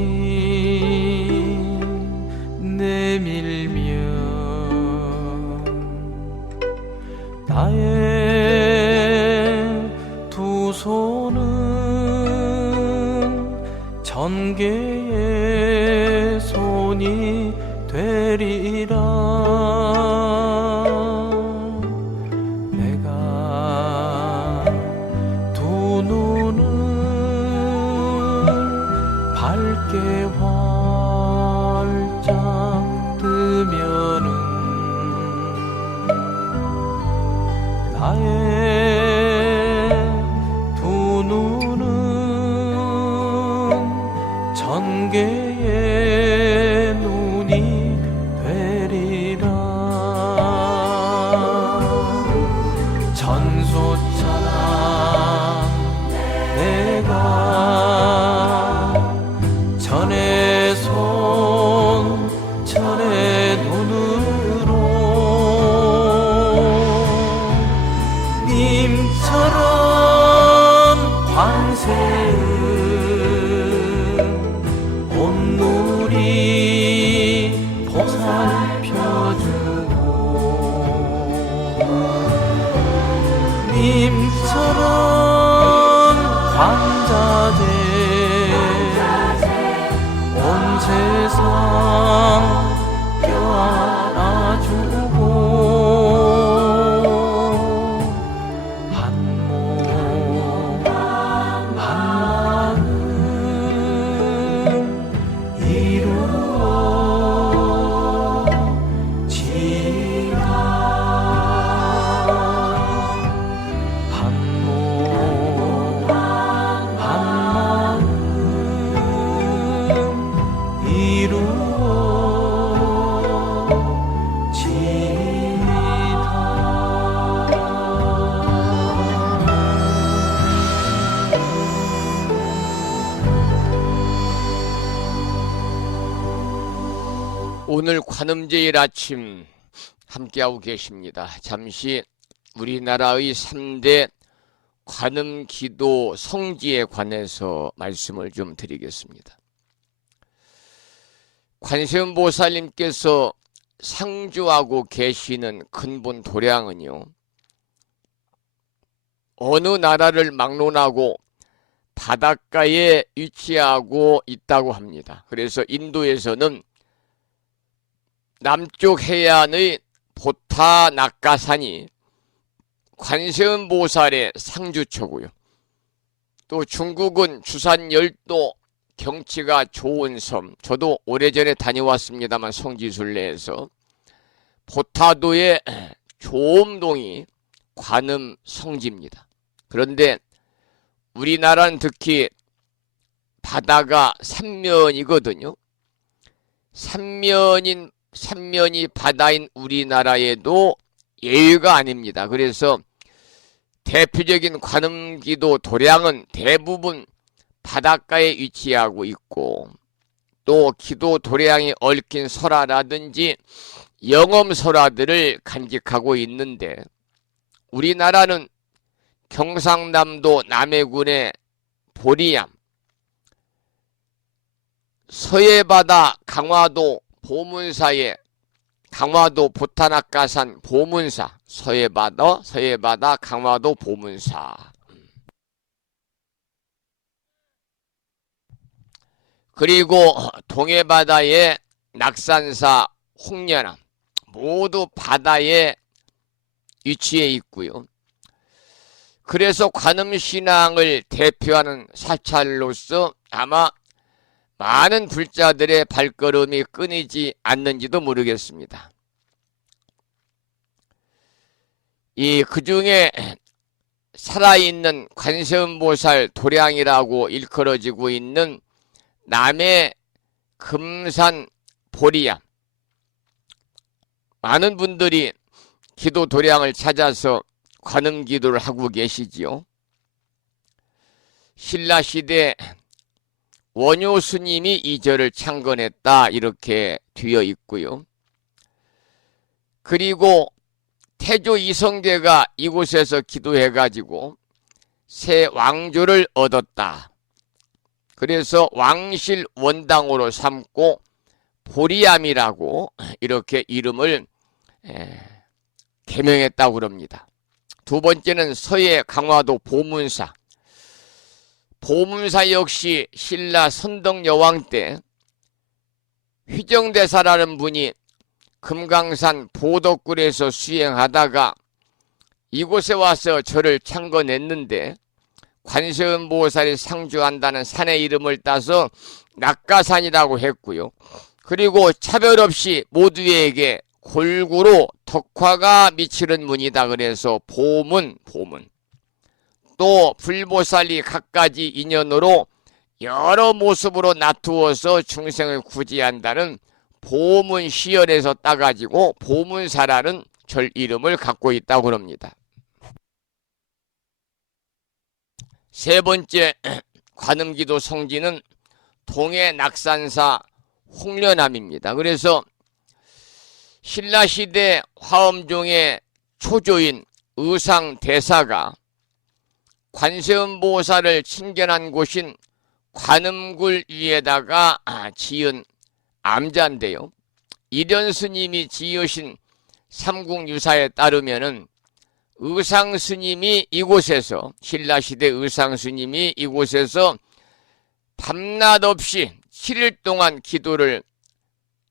내밀며 나의 두 손은 전개의 손이 되리라. 밝게 활짝 뜨면은 나의 두 눈은 전개의 눈이 되리라. 전소처럼 내가 전의 손 전의 눈으로 님처럼 광세음 온누리 보살펴주고 님처럼 관자재 온 세상 껴안아주고 한 몸 한마음 이루어지라. 한 몸 한마음 오늘 관음제일 아침 함께하고 계십니다. 잠시 우리나라의 3대 관음기도 성지에 관해서 말씀을 좀 드리겠습니다. 관세음보살님께서 상주하고 계시는 근본 도량은요, 어느 나라를 막론하고 바닷가에 위치하고 있다고 합니다. 그래서 인도에서는 남쪽 해안의 보타나카산이 관세음보살의 상주처고요. 또 중국은 주산열도 경치가 좋은 섬, 저도 오래전에 다녀왔습니다만 성지순례에서 보타도의 조음동이 관음 성지입니다. 그런데 우리나라는 특히 바다가 삼면이거든요. 삼면이 바다인 우리나라에도 예외가 아닙니다. 그래서 대표적인 관음기도 도량은 대부분 바닷가에 위치하고 있고, 또 기도 도량이 얽힌 설화라든지 영엄설화들을 간직하고 있는데, 우리나라는 경상남도 남해군의 보리암, 서해바다 강화도 보문사에 강화도 보타나카산 보문사, 서해바다 강화도 보문사, 그리고 동해바다의 낙산사 홍련암, 모두 바다에 위치해 있고요. 그래서 관음신앙을 대표하는 사찰로서 아마 많은 불자들의 발걸음이 끊이지 않는지도 모르겠습니다. 그 중에 살아있는 관세음보살 도량이라고 일컬어지고 있는 남해 금산 보리암, 많은 분들이 기도 도량을 찾아서 관음 기도를 하고 계시지요. 신라시대 원효 스님이 이 절을 창건했다 이렇게 되어 있고요. 그리고 태조 이성계가 이곳에서 기도해가지고 새 왕조를 얻었다. 그래서 왕실 원당으로 삼고 보리암이라고 이렇게 이름을 개명했다고 그럽니다. 두 번째는 서해 강화도 보문사. 보문사 역시 신라 선덕여왕 때 휘정대사라는 분이 금강산 보덕굴에서 수행하다가 이곳에 와서 절을 창건했는데 관세음보살이 상주한다는 산의 이름을 따서 낙가산이라고 했고요. 그리고 차별 없이 모두에게 골고루 덕화가 미치는 문이다 그래서 보문. 또 불보살이 갖가지 인연으로 여러 모습으로 나투어서 중생을 구제한다는 보문시연에서 따가지고 보문사라는 절 이름을 갖고 있다고 합니다. 세 번째 관음기도 성지는 동해 낙산사 홍련암입니다. 그래서 신라시대 화엄종의 초조인 의상대사가 관세음보살을 친견한 곳인 관음굴 위에다가 지은 암자인데요. 이련 스님이 지으신 삼국유사에 따르면은 의상 스님이 이곳에서 신라시대 의상 스님이 이곳에서 밤낮 없이 7일 동안 기도를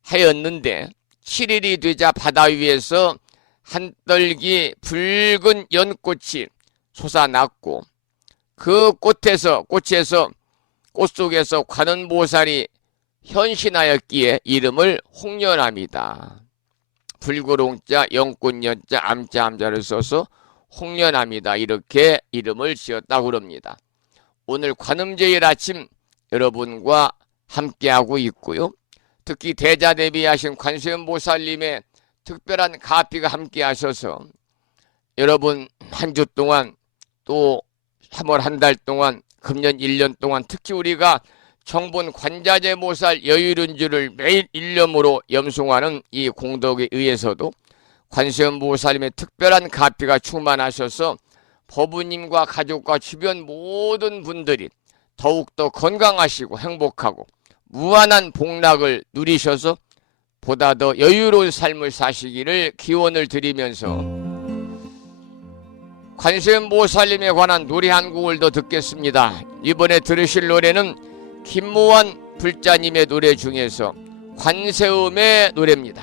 하였는데 7일이 되자 바다 위에서 한떨기 붉은 연꽃이 솟아났고 그 꽃에서 꽃 속에서 관음보살이 현신하였기에 이름을 홍련암이다. 불구롱자, 연꽃연자, 암자, 암자를 써서 홍련암이다 이렇게 이름을 지었다고 합니다. 오늘 관음제일 아침 여러분과 함께하고 있고요. 특히 대자대비하신 관세음보살님의 특별한 가피가 함께하셔서 여러분 한 주 동안 또 3월 한 달 동안 금년 1년 동안 특히 우리가 정본 관자재모살 여유른주를 매일 일념으로 염송하는 이 공덕에 의해서도 관세음보살님의 특별한 가피가 충만하셔서 법부님과 가족과 주변 모든 분들이 더욱더 건강하시고 행복하고 무한한 복락을 누리셔서 보다 더 여유로운 삶을 사시기를 기원을 드리면서 관세음보살님에 관한 노래 한 곡을 더 듣겠습니다. 이번에 들으실 노래는 김모환 불자님의 노래 중에서 관세음의 노래입니다.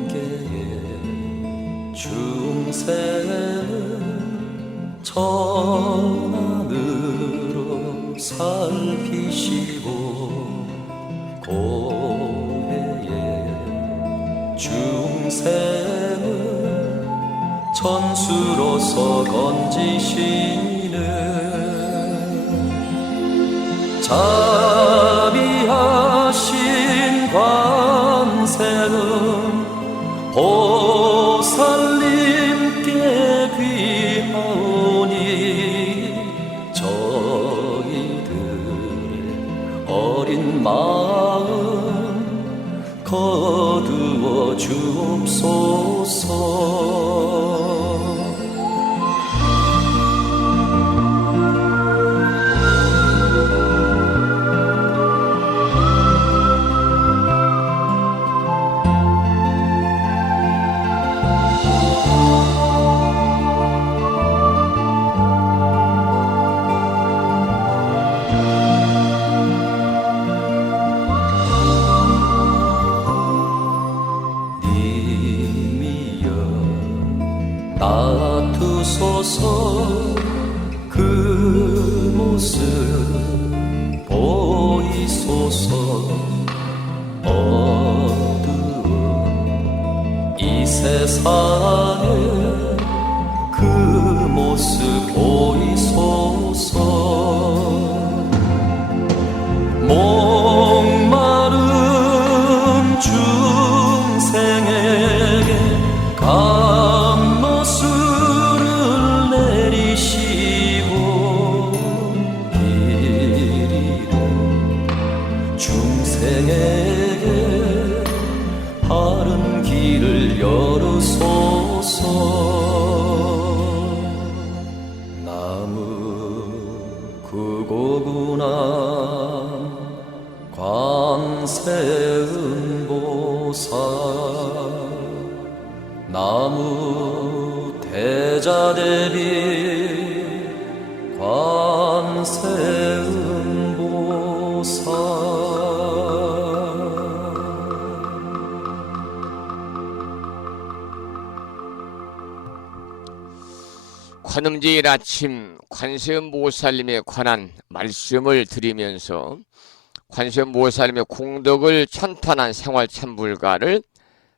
삼계의 중생은 천안으로 살피시고 고해의 중생은 천수로서 건지시는 자비하신 관세음 보살님께 귀하오니 저희들의 어린 마음 거두어 주옵소서. 보이소서 어두운 이 세상에 그 모습 보이소서 목마른 중생에게 감로수를 내리시고 길 잃은 중생에게 바른 길을 열으소서 나무 크고구나 관세음보살 나무 대자대비 관세음보살 관음제일 아침 관세음보살님에 관한 말씀을 드리면서 관세음보살님의 공덕을 천탄한 생활참불가를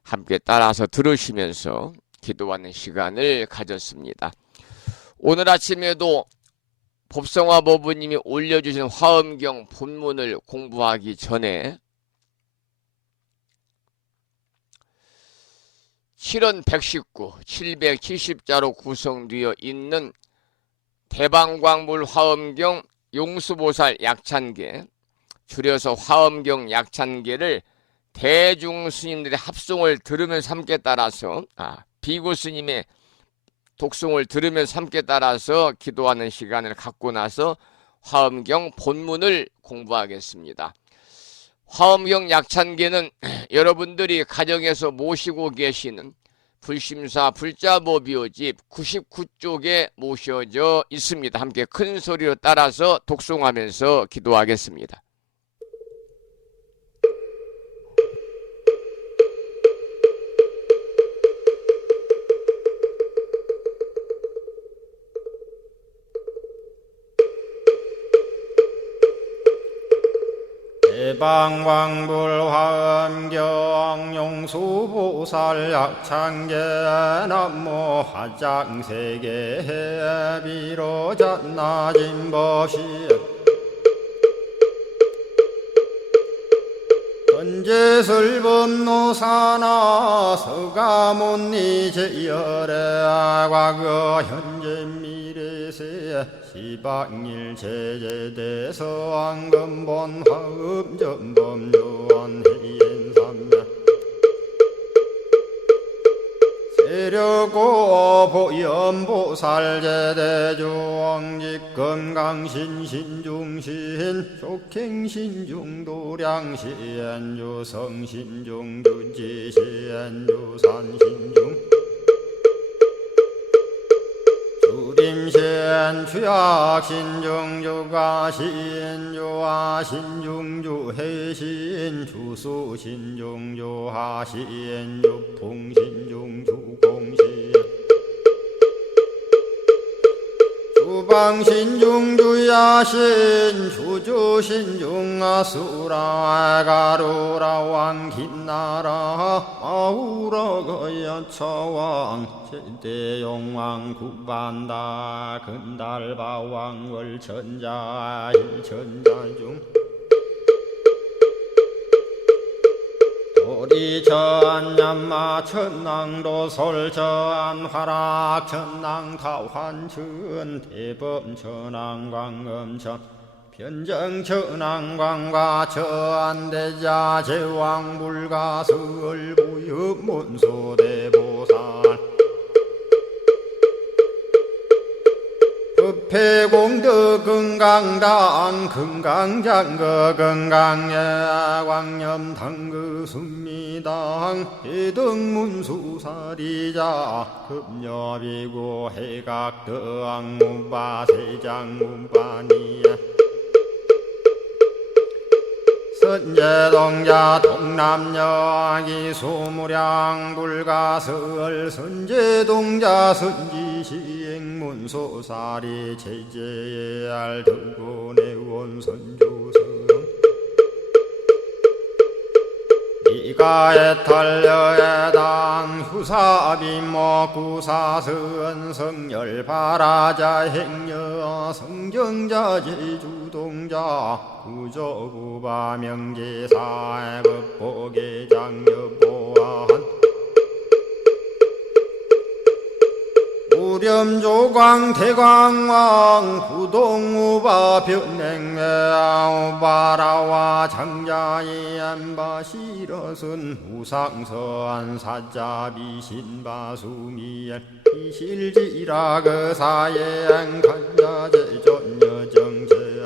함께 따라서 들으시면서 기도하는 시간을 가졌습니다. 오늘 아침에도 법성화 법부님이 올려주신 화엄경 본문을 공부하기 전에 7원 119, 770자로 구성되어 있는 대방광불 화엄경 용수보살 약찬계, 줄여서 화엄경 약찬계를 대중스님들의 합송을 들으면서 함께 따라서 비구스님의 독송을 들으면서 함께 따라서 기도하는 시간을 갖고 나서 화엄경 본문을 공부하겠습니다. 화엄경 약찬계는 여러분들이 가정에서 모시고 계시는 불심사 불자보비오집 99쪽에 모셔져 있습니다. 함께 큰 소리로 따라서 독송하면서 기도하겠습니다. 대방광불 화엄경 용수보살 약찬계 남모 화장세계 비로잣나진 법시 전제설법노사나 서가문니 제열의 과거 현재 미래세 시방일 제제대서 안금본 화음전범요한 해인삼매 세력고 보연보살 제대주왕직 건강신신중신 족행신중도량시엔주 성신중주지시엔주 산신중 주림신 주약신 중주가신 주하신 중주해신 주수신 중주하신 주풍신 중주공신 주방신 중주야신 주주신 중아수라 가루라 왕긴나라 마우라 거야차왕 제대용왕 구반다 근달바왕 월천자 일천자중 도리천냠마 천낭도 솔천 화락 천낭 타환천 대범 천왕 광음천 변정 천왕 광과 천대자 제왕 불가설 부유 문소대보살 법회공덕 건강당 건강장거 건강예 광염당그 순미당 해등문수사리자 급여비고 해각덕 문바세장 문바니야 선제동자 동남여기 소무량 불가설 선제동자 선지시행문소사리 제제알 등군의 원선조성 이가에 탈려해당 휴사비모 구사선 성열 바라자 행여 성경자 제주동자 구조구바 명제사의 법보계 장여보아한 우렴조광 대광왕 부동우바 변행매우바라와 장자의 안바시러선 우상서한 사자비신바수미엘 비실지라 그 사예행 간자제전여정제야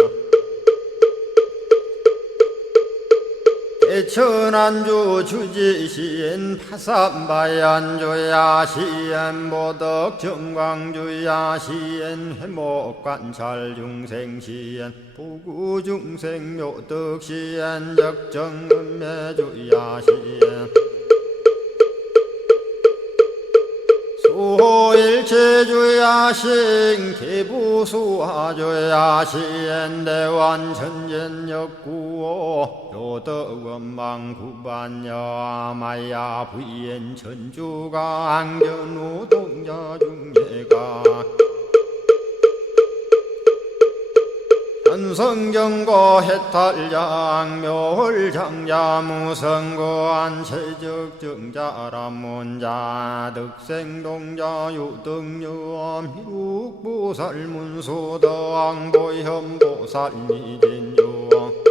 대천안주 주지시인 파산바얀주야 시엔 보덕 정광주야 시엔 해목관찰 중생시엔 보구중생 묘덕시엔 적정음매주야 시엔 수호일체주야 신 개부수하주야 시엔 대완천전역구호 요덕원망구반야 마야 부인 천주가 안견우 동자 중예가 현성경고 해탈장 묘홀장자 무성고한 체적정자람문자 득생동자 유등유엄 희룩보살문소덕보현보살미진유엄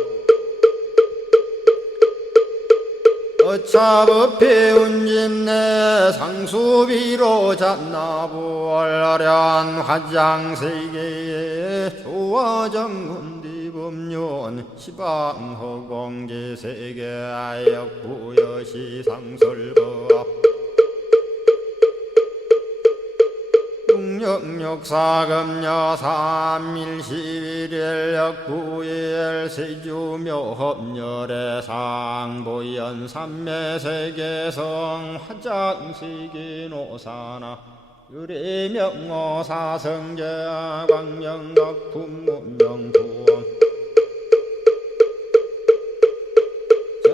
어차법회 운진내 상수비로 잔나부얼련 화장세계에 조화정문디법륜 시방허공제세계아역부여시 상설법 육력사금여 삼일시일역구일 세주묘협열의 상보연 삼매세계성 화장시기노사나 유리명어사성제 광명덕품문명부엄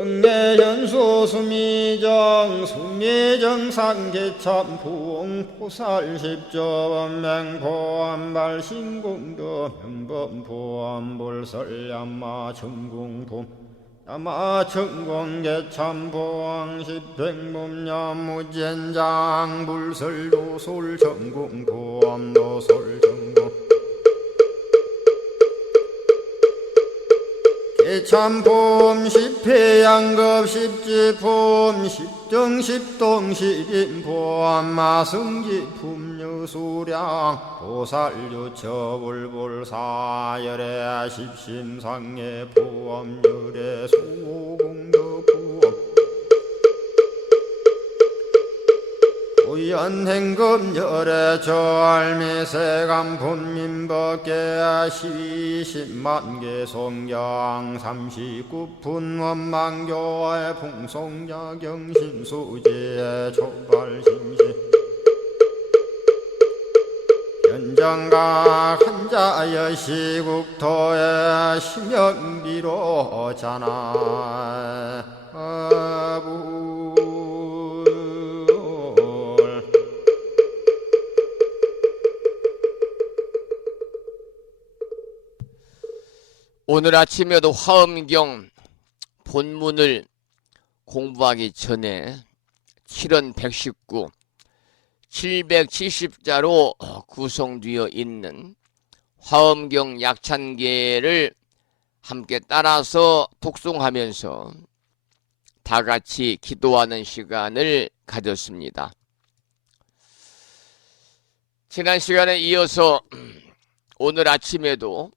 정례현수 수미정 수미정상계참풍 포살십조원맹포암발 신공도 명범포암 볼설야마 천궁품 야마천공계참포항 십백문야무젠장 불설도솔 천궁포암 노솔천궁 개참품 십회양급 십지품 십정십동 십인포함 마승지품 유수량 보살유처불불사열의 십심상의 포함열의 수공덕부엄 우연행급열의 절미세간분민법계 시십만개 송경 39분 원망교의 풍송야경신수제 촉발심시 현정각 한자여 시국토의 심영비로 자나 오늘 아침에도 화엄경 본문을 공부하기 전에 7원 119, 770자로 구성되어 있는 화엄경 약찬계를 함께 따라서 독송하면서 다 같이 기도하는 시간을 가졌습니다. 지난 시간에 이어서 오늘 아침에도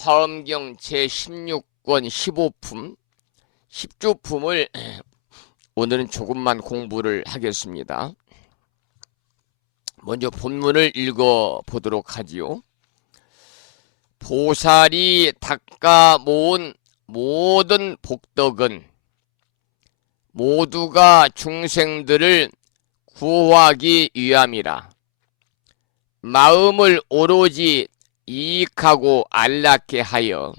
화엄경 제16권 15품, 10주품을 오늘은 조금만 공부를 하겠습니다. 먼저 본문을 읽어보도록 하지요. 보살이 닦아 모은 모든 복덕은 모두가 중생들을 구하기 위함이라. 마음을 오로지 이익하고 안락케 하여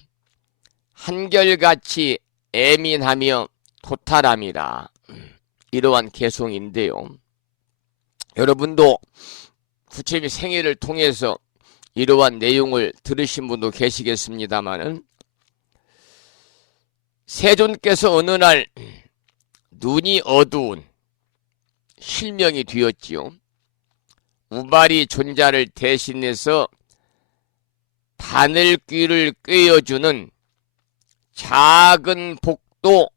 한결같이 애민하며 도탈함이라. 이러한 개송인데요. 여러분도 부처님 생애를 통해서 이러한 내용을 들으신 분도 계시겠습니다마는 세존께서 어느 날 눈이 어두운 실명이 되었지요. 우발이 존자를 대신해서 바늘귀를 꿰어주는 작은 복도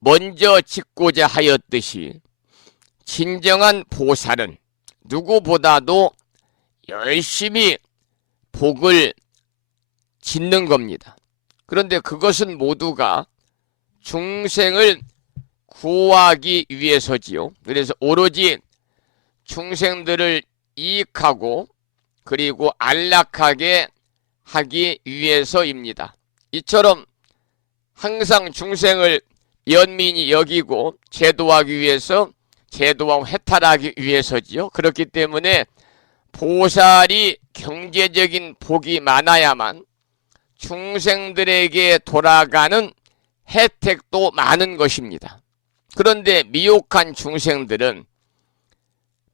먼저 짓고자 하였듯이 진정한 보살은 누구보다도 열심히 복을 짓는 겁니다. 그런데 그것은 모두가 중생을 구하기 위해서지요. 그래서 오로지 중생들을 이익하고 그리고 안락하게 하기 위해서입니다. 이처럼 항상 중생을 연민이 여기고 제도하기 위해서 제도하고 해탈하기 위해서지요. 그렇기 때문에 보살이 경제적인 복이 많아야만 중생들에게 돌아가는 혜택도 많은 것입니다. 그런데 미혹한 중생들은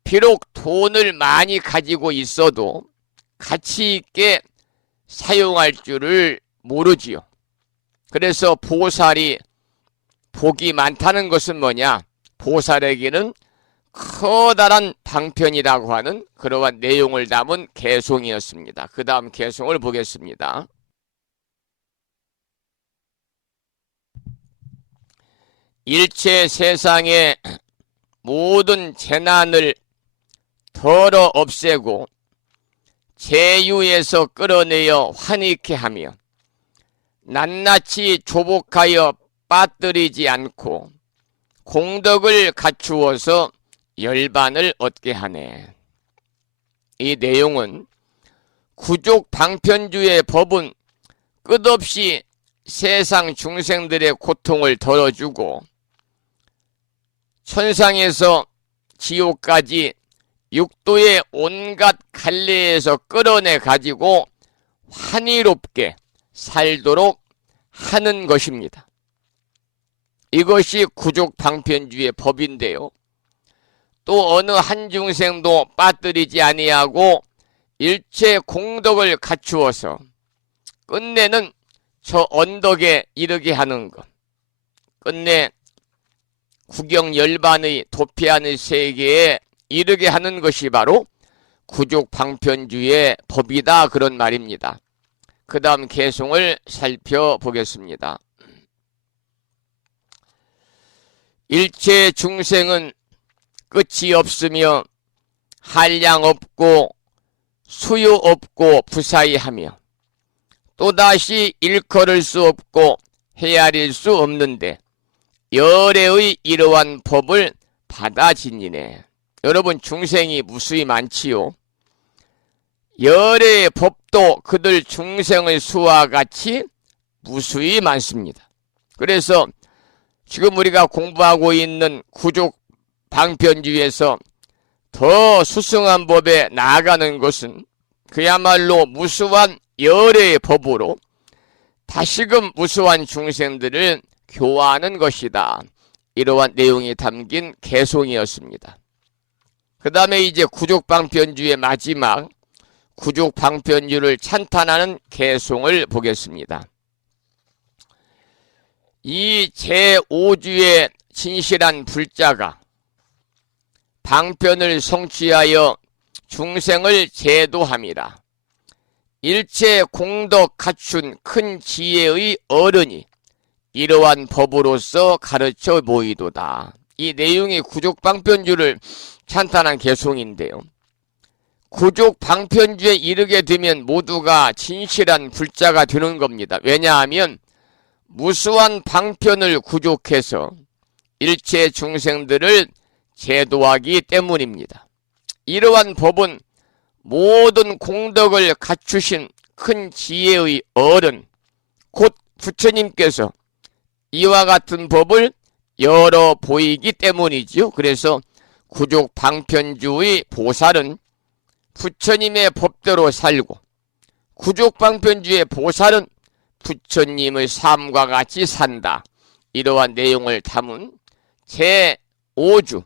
비록 돈을 많이 가지고 있어도 가치 있게 사용할 줄을 모르지요. 그래서 보살이 복이 많다는 것은 뭐냐? 보살에게는 커다란 방편이라고 하는 그러한 내용을 담은 개송이었습니다. 그 다음 개송을 보겠습니다. 일체 세상의 모든 재난을 덜어 없애고 재유에서 끌어내어 환희케 하며 낱낱이 조복하여 빠뜨리지 않고 공덕을 갖추어서 열반을 얻게 하네. 이 내용은 구족 방편주의 법은 끝없이 세상 중생들의 고통을 덜어주고 천상에서 지옥까지 육도의 온갖 갈래에서 끌어내 가지고 환희롭게 살도록 하는 것입니다. 이것이 구족 방편주의 법인데요. 또 어느 한 중생도 빠뜨리지 아니하고 일체 공덕을 갖추어서 끝내는 저 언덕에 이르게 하는 것. 끝내 구경열반의 도피하는 세계에 이르게 하는 것이 바로 구족 방편주의 법이다, 그런 말입니다. 그 다음 개송을 살펴보겠습니다. 일체 중생은 끝이 없으며 한량 없고 수요 없고 부사이하며 또다시 일컬을 수 없고 헤아릴 수 없는데 열애의 이러한 법을 받아지니네. 여러분, 중생이 무수히 많지요. 열애의 법도 그들 중생의 수와 같이 무수히 많습니다. 그래서 지금 우리가 공부하고 있는 구족 방편주의에서 더 수승한 법에 나아가는 것은 그야말로 무수한 열애의 법으로 다시금 무수한 중생들을 교화하는 것이다. 이러한 내용이 담긴 개송이었습니다. 그 다음에 이제 구족방편주의 마지막 구족방편주를 찬탄하는 개송을 보겠습니다. 이 제5주의 진실한 불자가 방편을 성취하여 중생을 제도함이라. 일체 공덕 갖춘 큰 지혜의 어른이 이러한 법으로서 가르쳐 모이도다. 이 내용이 구족방편주를 찬탄한 개송인데요. 구족방편주에 이르게 되면 모두가 진실한 불자가 되는 겁니다. 왜냐하면 무수한 방편을 구족해서 일체 중생들을 제도하기 때문입니다. 이러한 법은 모든 공덕을 갖추신 큰 지혜의 어른, 곧 부처님께서 이와 같은 법을 열어 보이기 때문이지요. 그래서 구족방편주의 보살은 부처님의 법대로 살고 구족방편주의 보살은 부처님의 삶과 같이 산다. 이러한 내용을 담은 제5주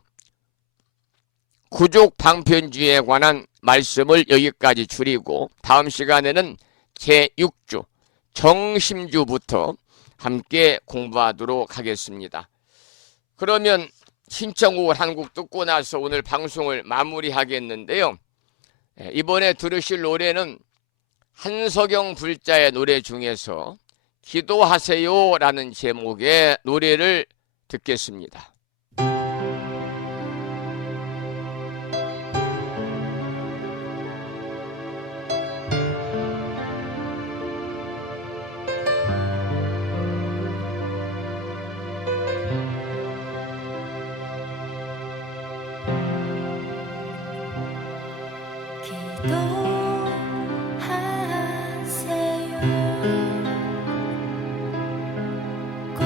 구족 방편주의에 관한 말씀을 여기까지 줄이고 다음 시간에는 제6주 정심주부터 함께 공부하도록 하겠습니다. 그러면 신청곡을 한 곡 듣고 나서 오늘 방송을 마무리하겠는데요. 이번에 들으실 노래는 한석영 불자의 노래 중에서 기도하세요 라는 제목의 노래를 듣겠습니다. 기도하세요 꼭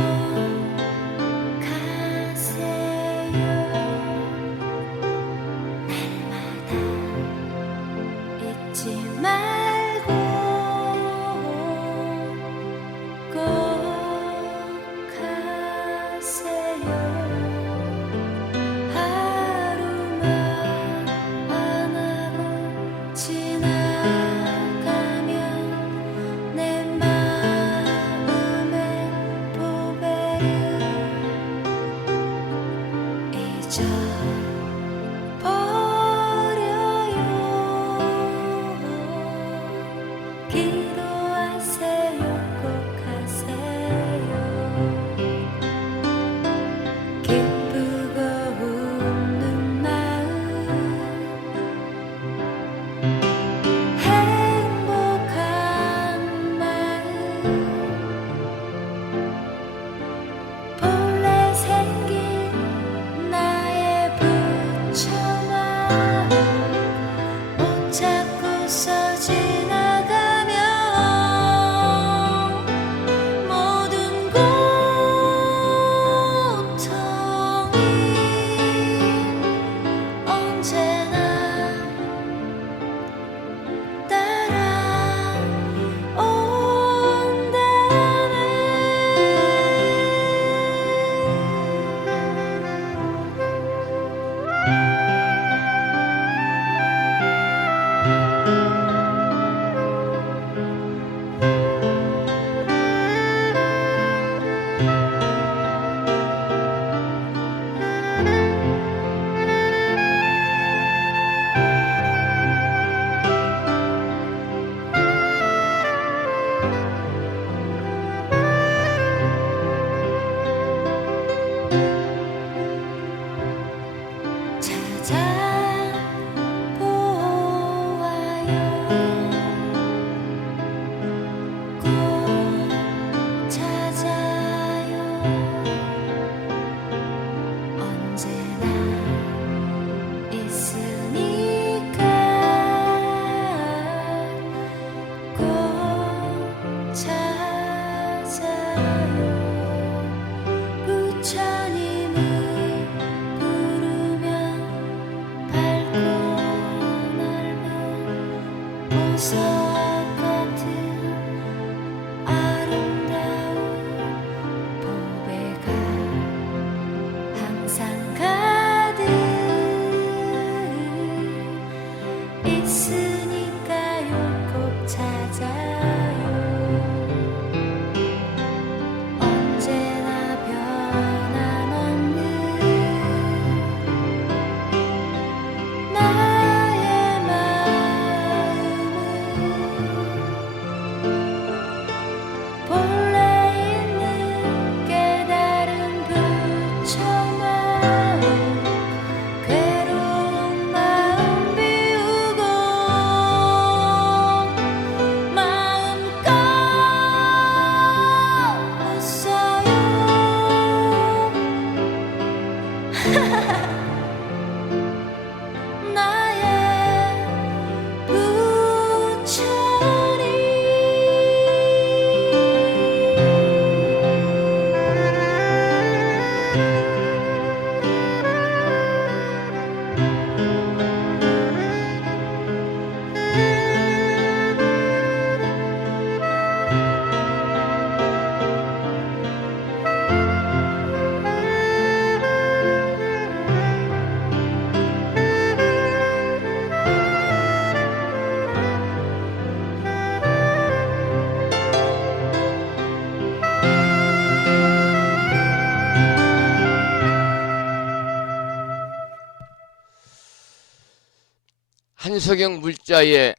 한석영 물자의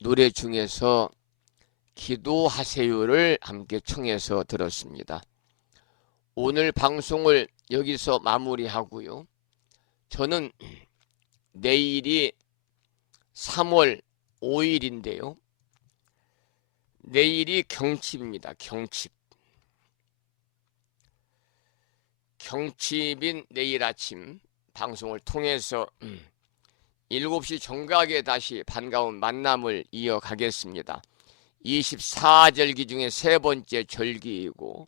노래 중에서 기도하세요를 함께 청해서 들었습니다. 오늘 방송을 여기서 마무리하고요. 저는 내일이 3월 5일인데요. 내일이 경칩입니다. 경칩인 내일 아침 방송을 통해서 7시 정각에 다시 반가운 만남을 이어가겠습니다. 24절기 중에 세 번째 절기이고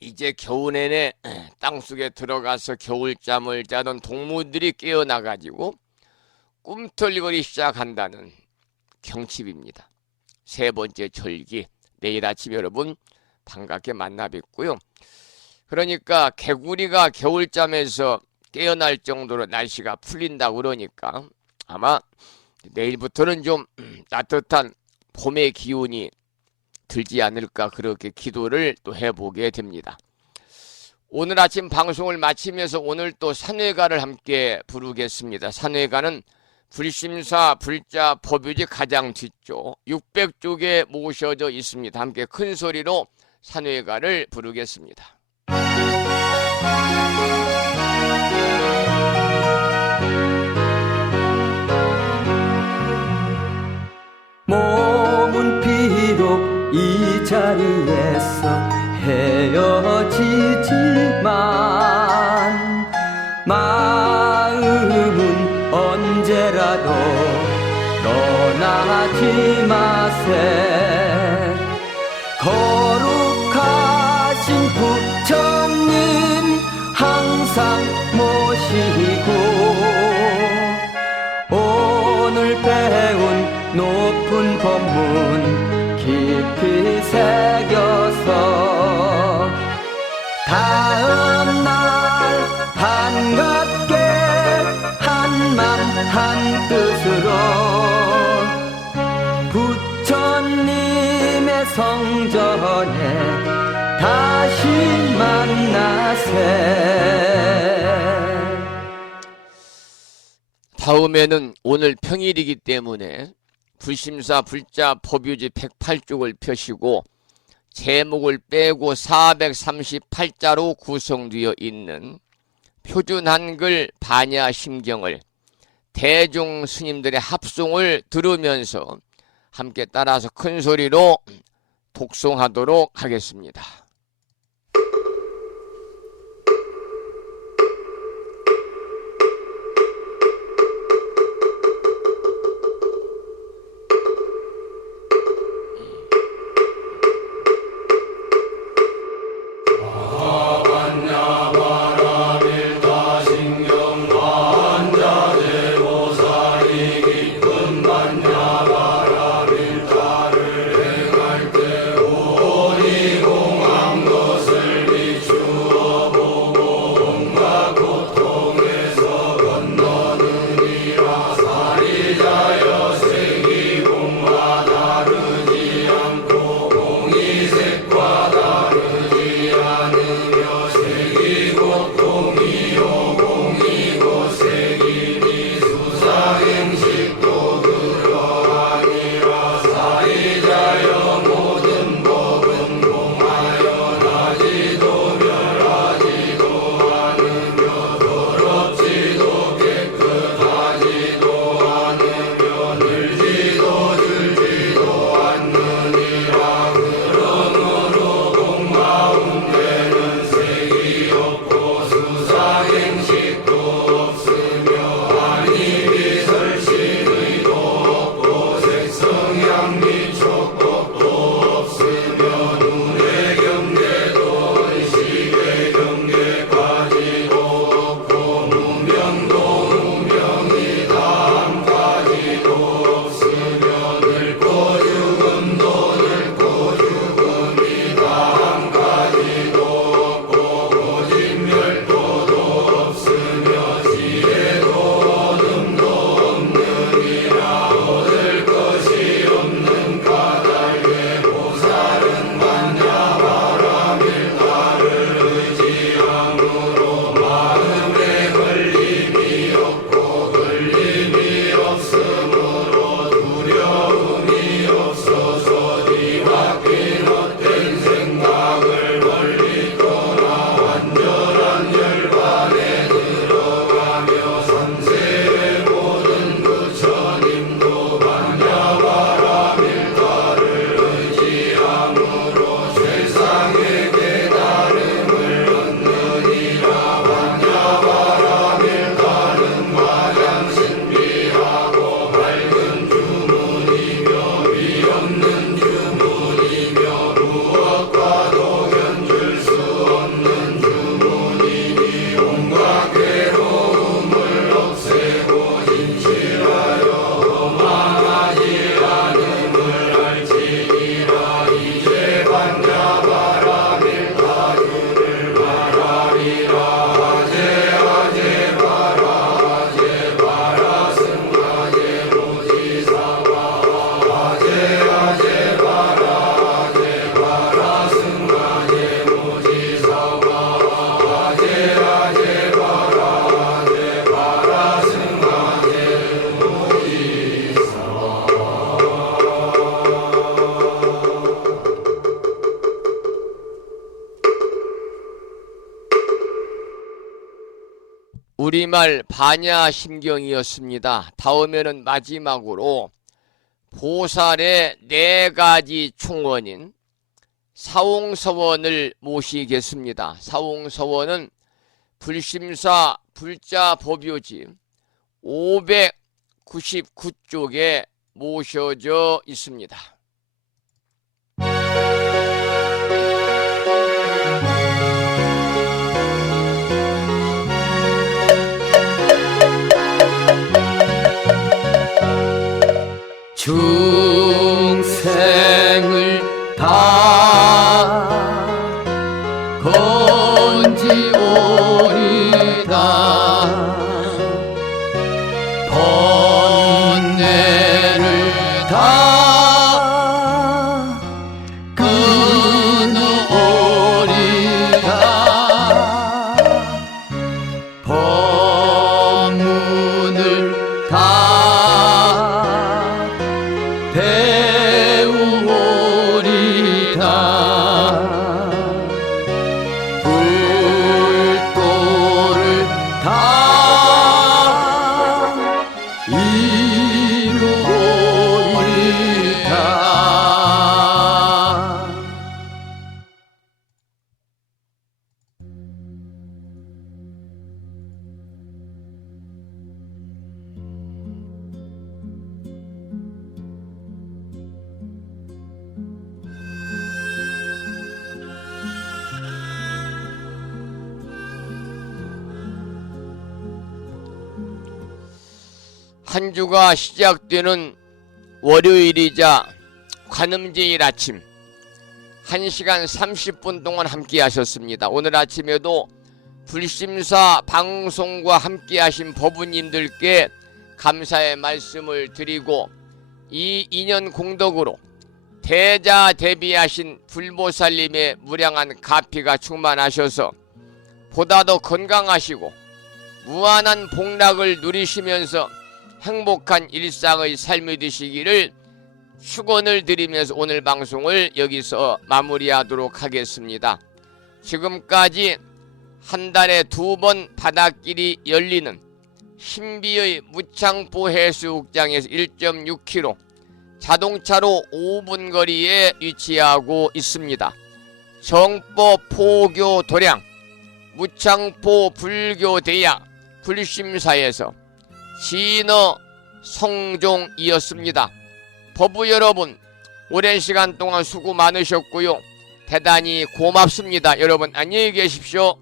이제 겨우 내내 땅속에 들어가서 겨울잠을 자던 동무들이 깨어나가지고 꿈틀거리기 시작한다는 경칩입니다. 세 번째 절기 내일 아침 여러분 반갑게 만나 뵙고요. 그러니까 개구리가 겨울잠에서 깨어날 정도로 날씨가 풀린다고 그러니까 아마 내일부터는 좀 따뜻한 봄의 기운이 들지 않을까 그렇게 기도를 또 해보게 됩니다. 오늘 아침 방송을 마치면서 오늘 또 산회가를 함께 부르겠습니다. 산회가는 불심사 불자 법유지 가장 뒤쪽 600쪽에 모셔져 있습니다. 함께 큰 소리로 산회가를 부르겠습니다. 몸은 비록 이 자리에서 헤어지지만 마음은 언제라도 떠나지 마세. 거룩하신 부처님 항상 모시고 오늘 배운 높은 법문 깊이 새겨서 다음날 반갑게 한맘 한뜻으로 부처님의 성전에 다시 만나세. 다음에는 오늘 평일이기 때문에 불심사 불자 법유지 108쪽을 펴시고 제목을 빼고 438자로 구성되어 있는 표준 한글 반야 심경을 대중 스님들의 합송을 들으면서 함께 따라서 큰 소리로 독송하도록 하겠습니다. 우리말 반야심경이었습니다. 다음에는 마지막으로 보살의 4가지 충원인 사홍서원을 모시겠습니다. 사홍서원은 불심사 불자법요지 599쪽에 모셔져 있습니다. 중생을 다 건지오리다 번뇌를 다 끊어오리다 법문을 다 배우오리다 불도를 다 이루오리다. 한 주가 시작되는 월요일이자 관음제일 아침 1시간 30분 동안 함께 하셨습니다. 오늘 아침에도 불심사 방송과 함께 하신 법우님들께 감사의 말씀을 드리고 이 인연 공덕으로 대자대비하신 불보살님의 무량한 가피가 충만하셔서 보다 더 건강하시고 무한한 복락을 누리시면서 행복한 일상의 삶이 되시기를 축원을 드리면서 오늘 방송을 여기서 마무리하도록 하겠습니다. 지금까지 한 달에 2번 바닷길이 열리는 신비의 무창포 해수욕장에서 1.6km 자동차로 5분 거리에 위치하고 있습니다. 정법 포교 도량 무창포 불교대야 불심사에서 진어 성종이었습니다. 법부 여러분, 오랜 시간 동안 수고 많으셨고요. 대단히 고맙습니다. 여러분 안녕히 계십시오.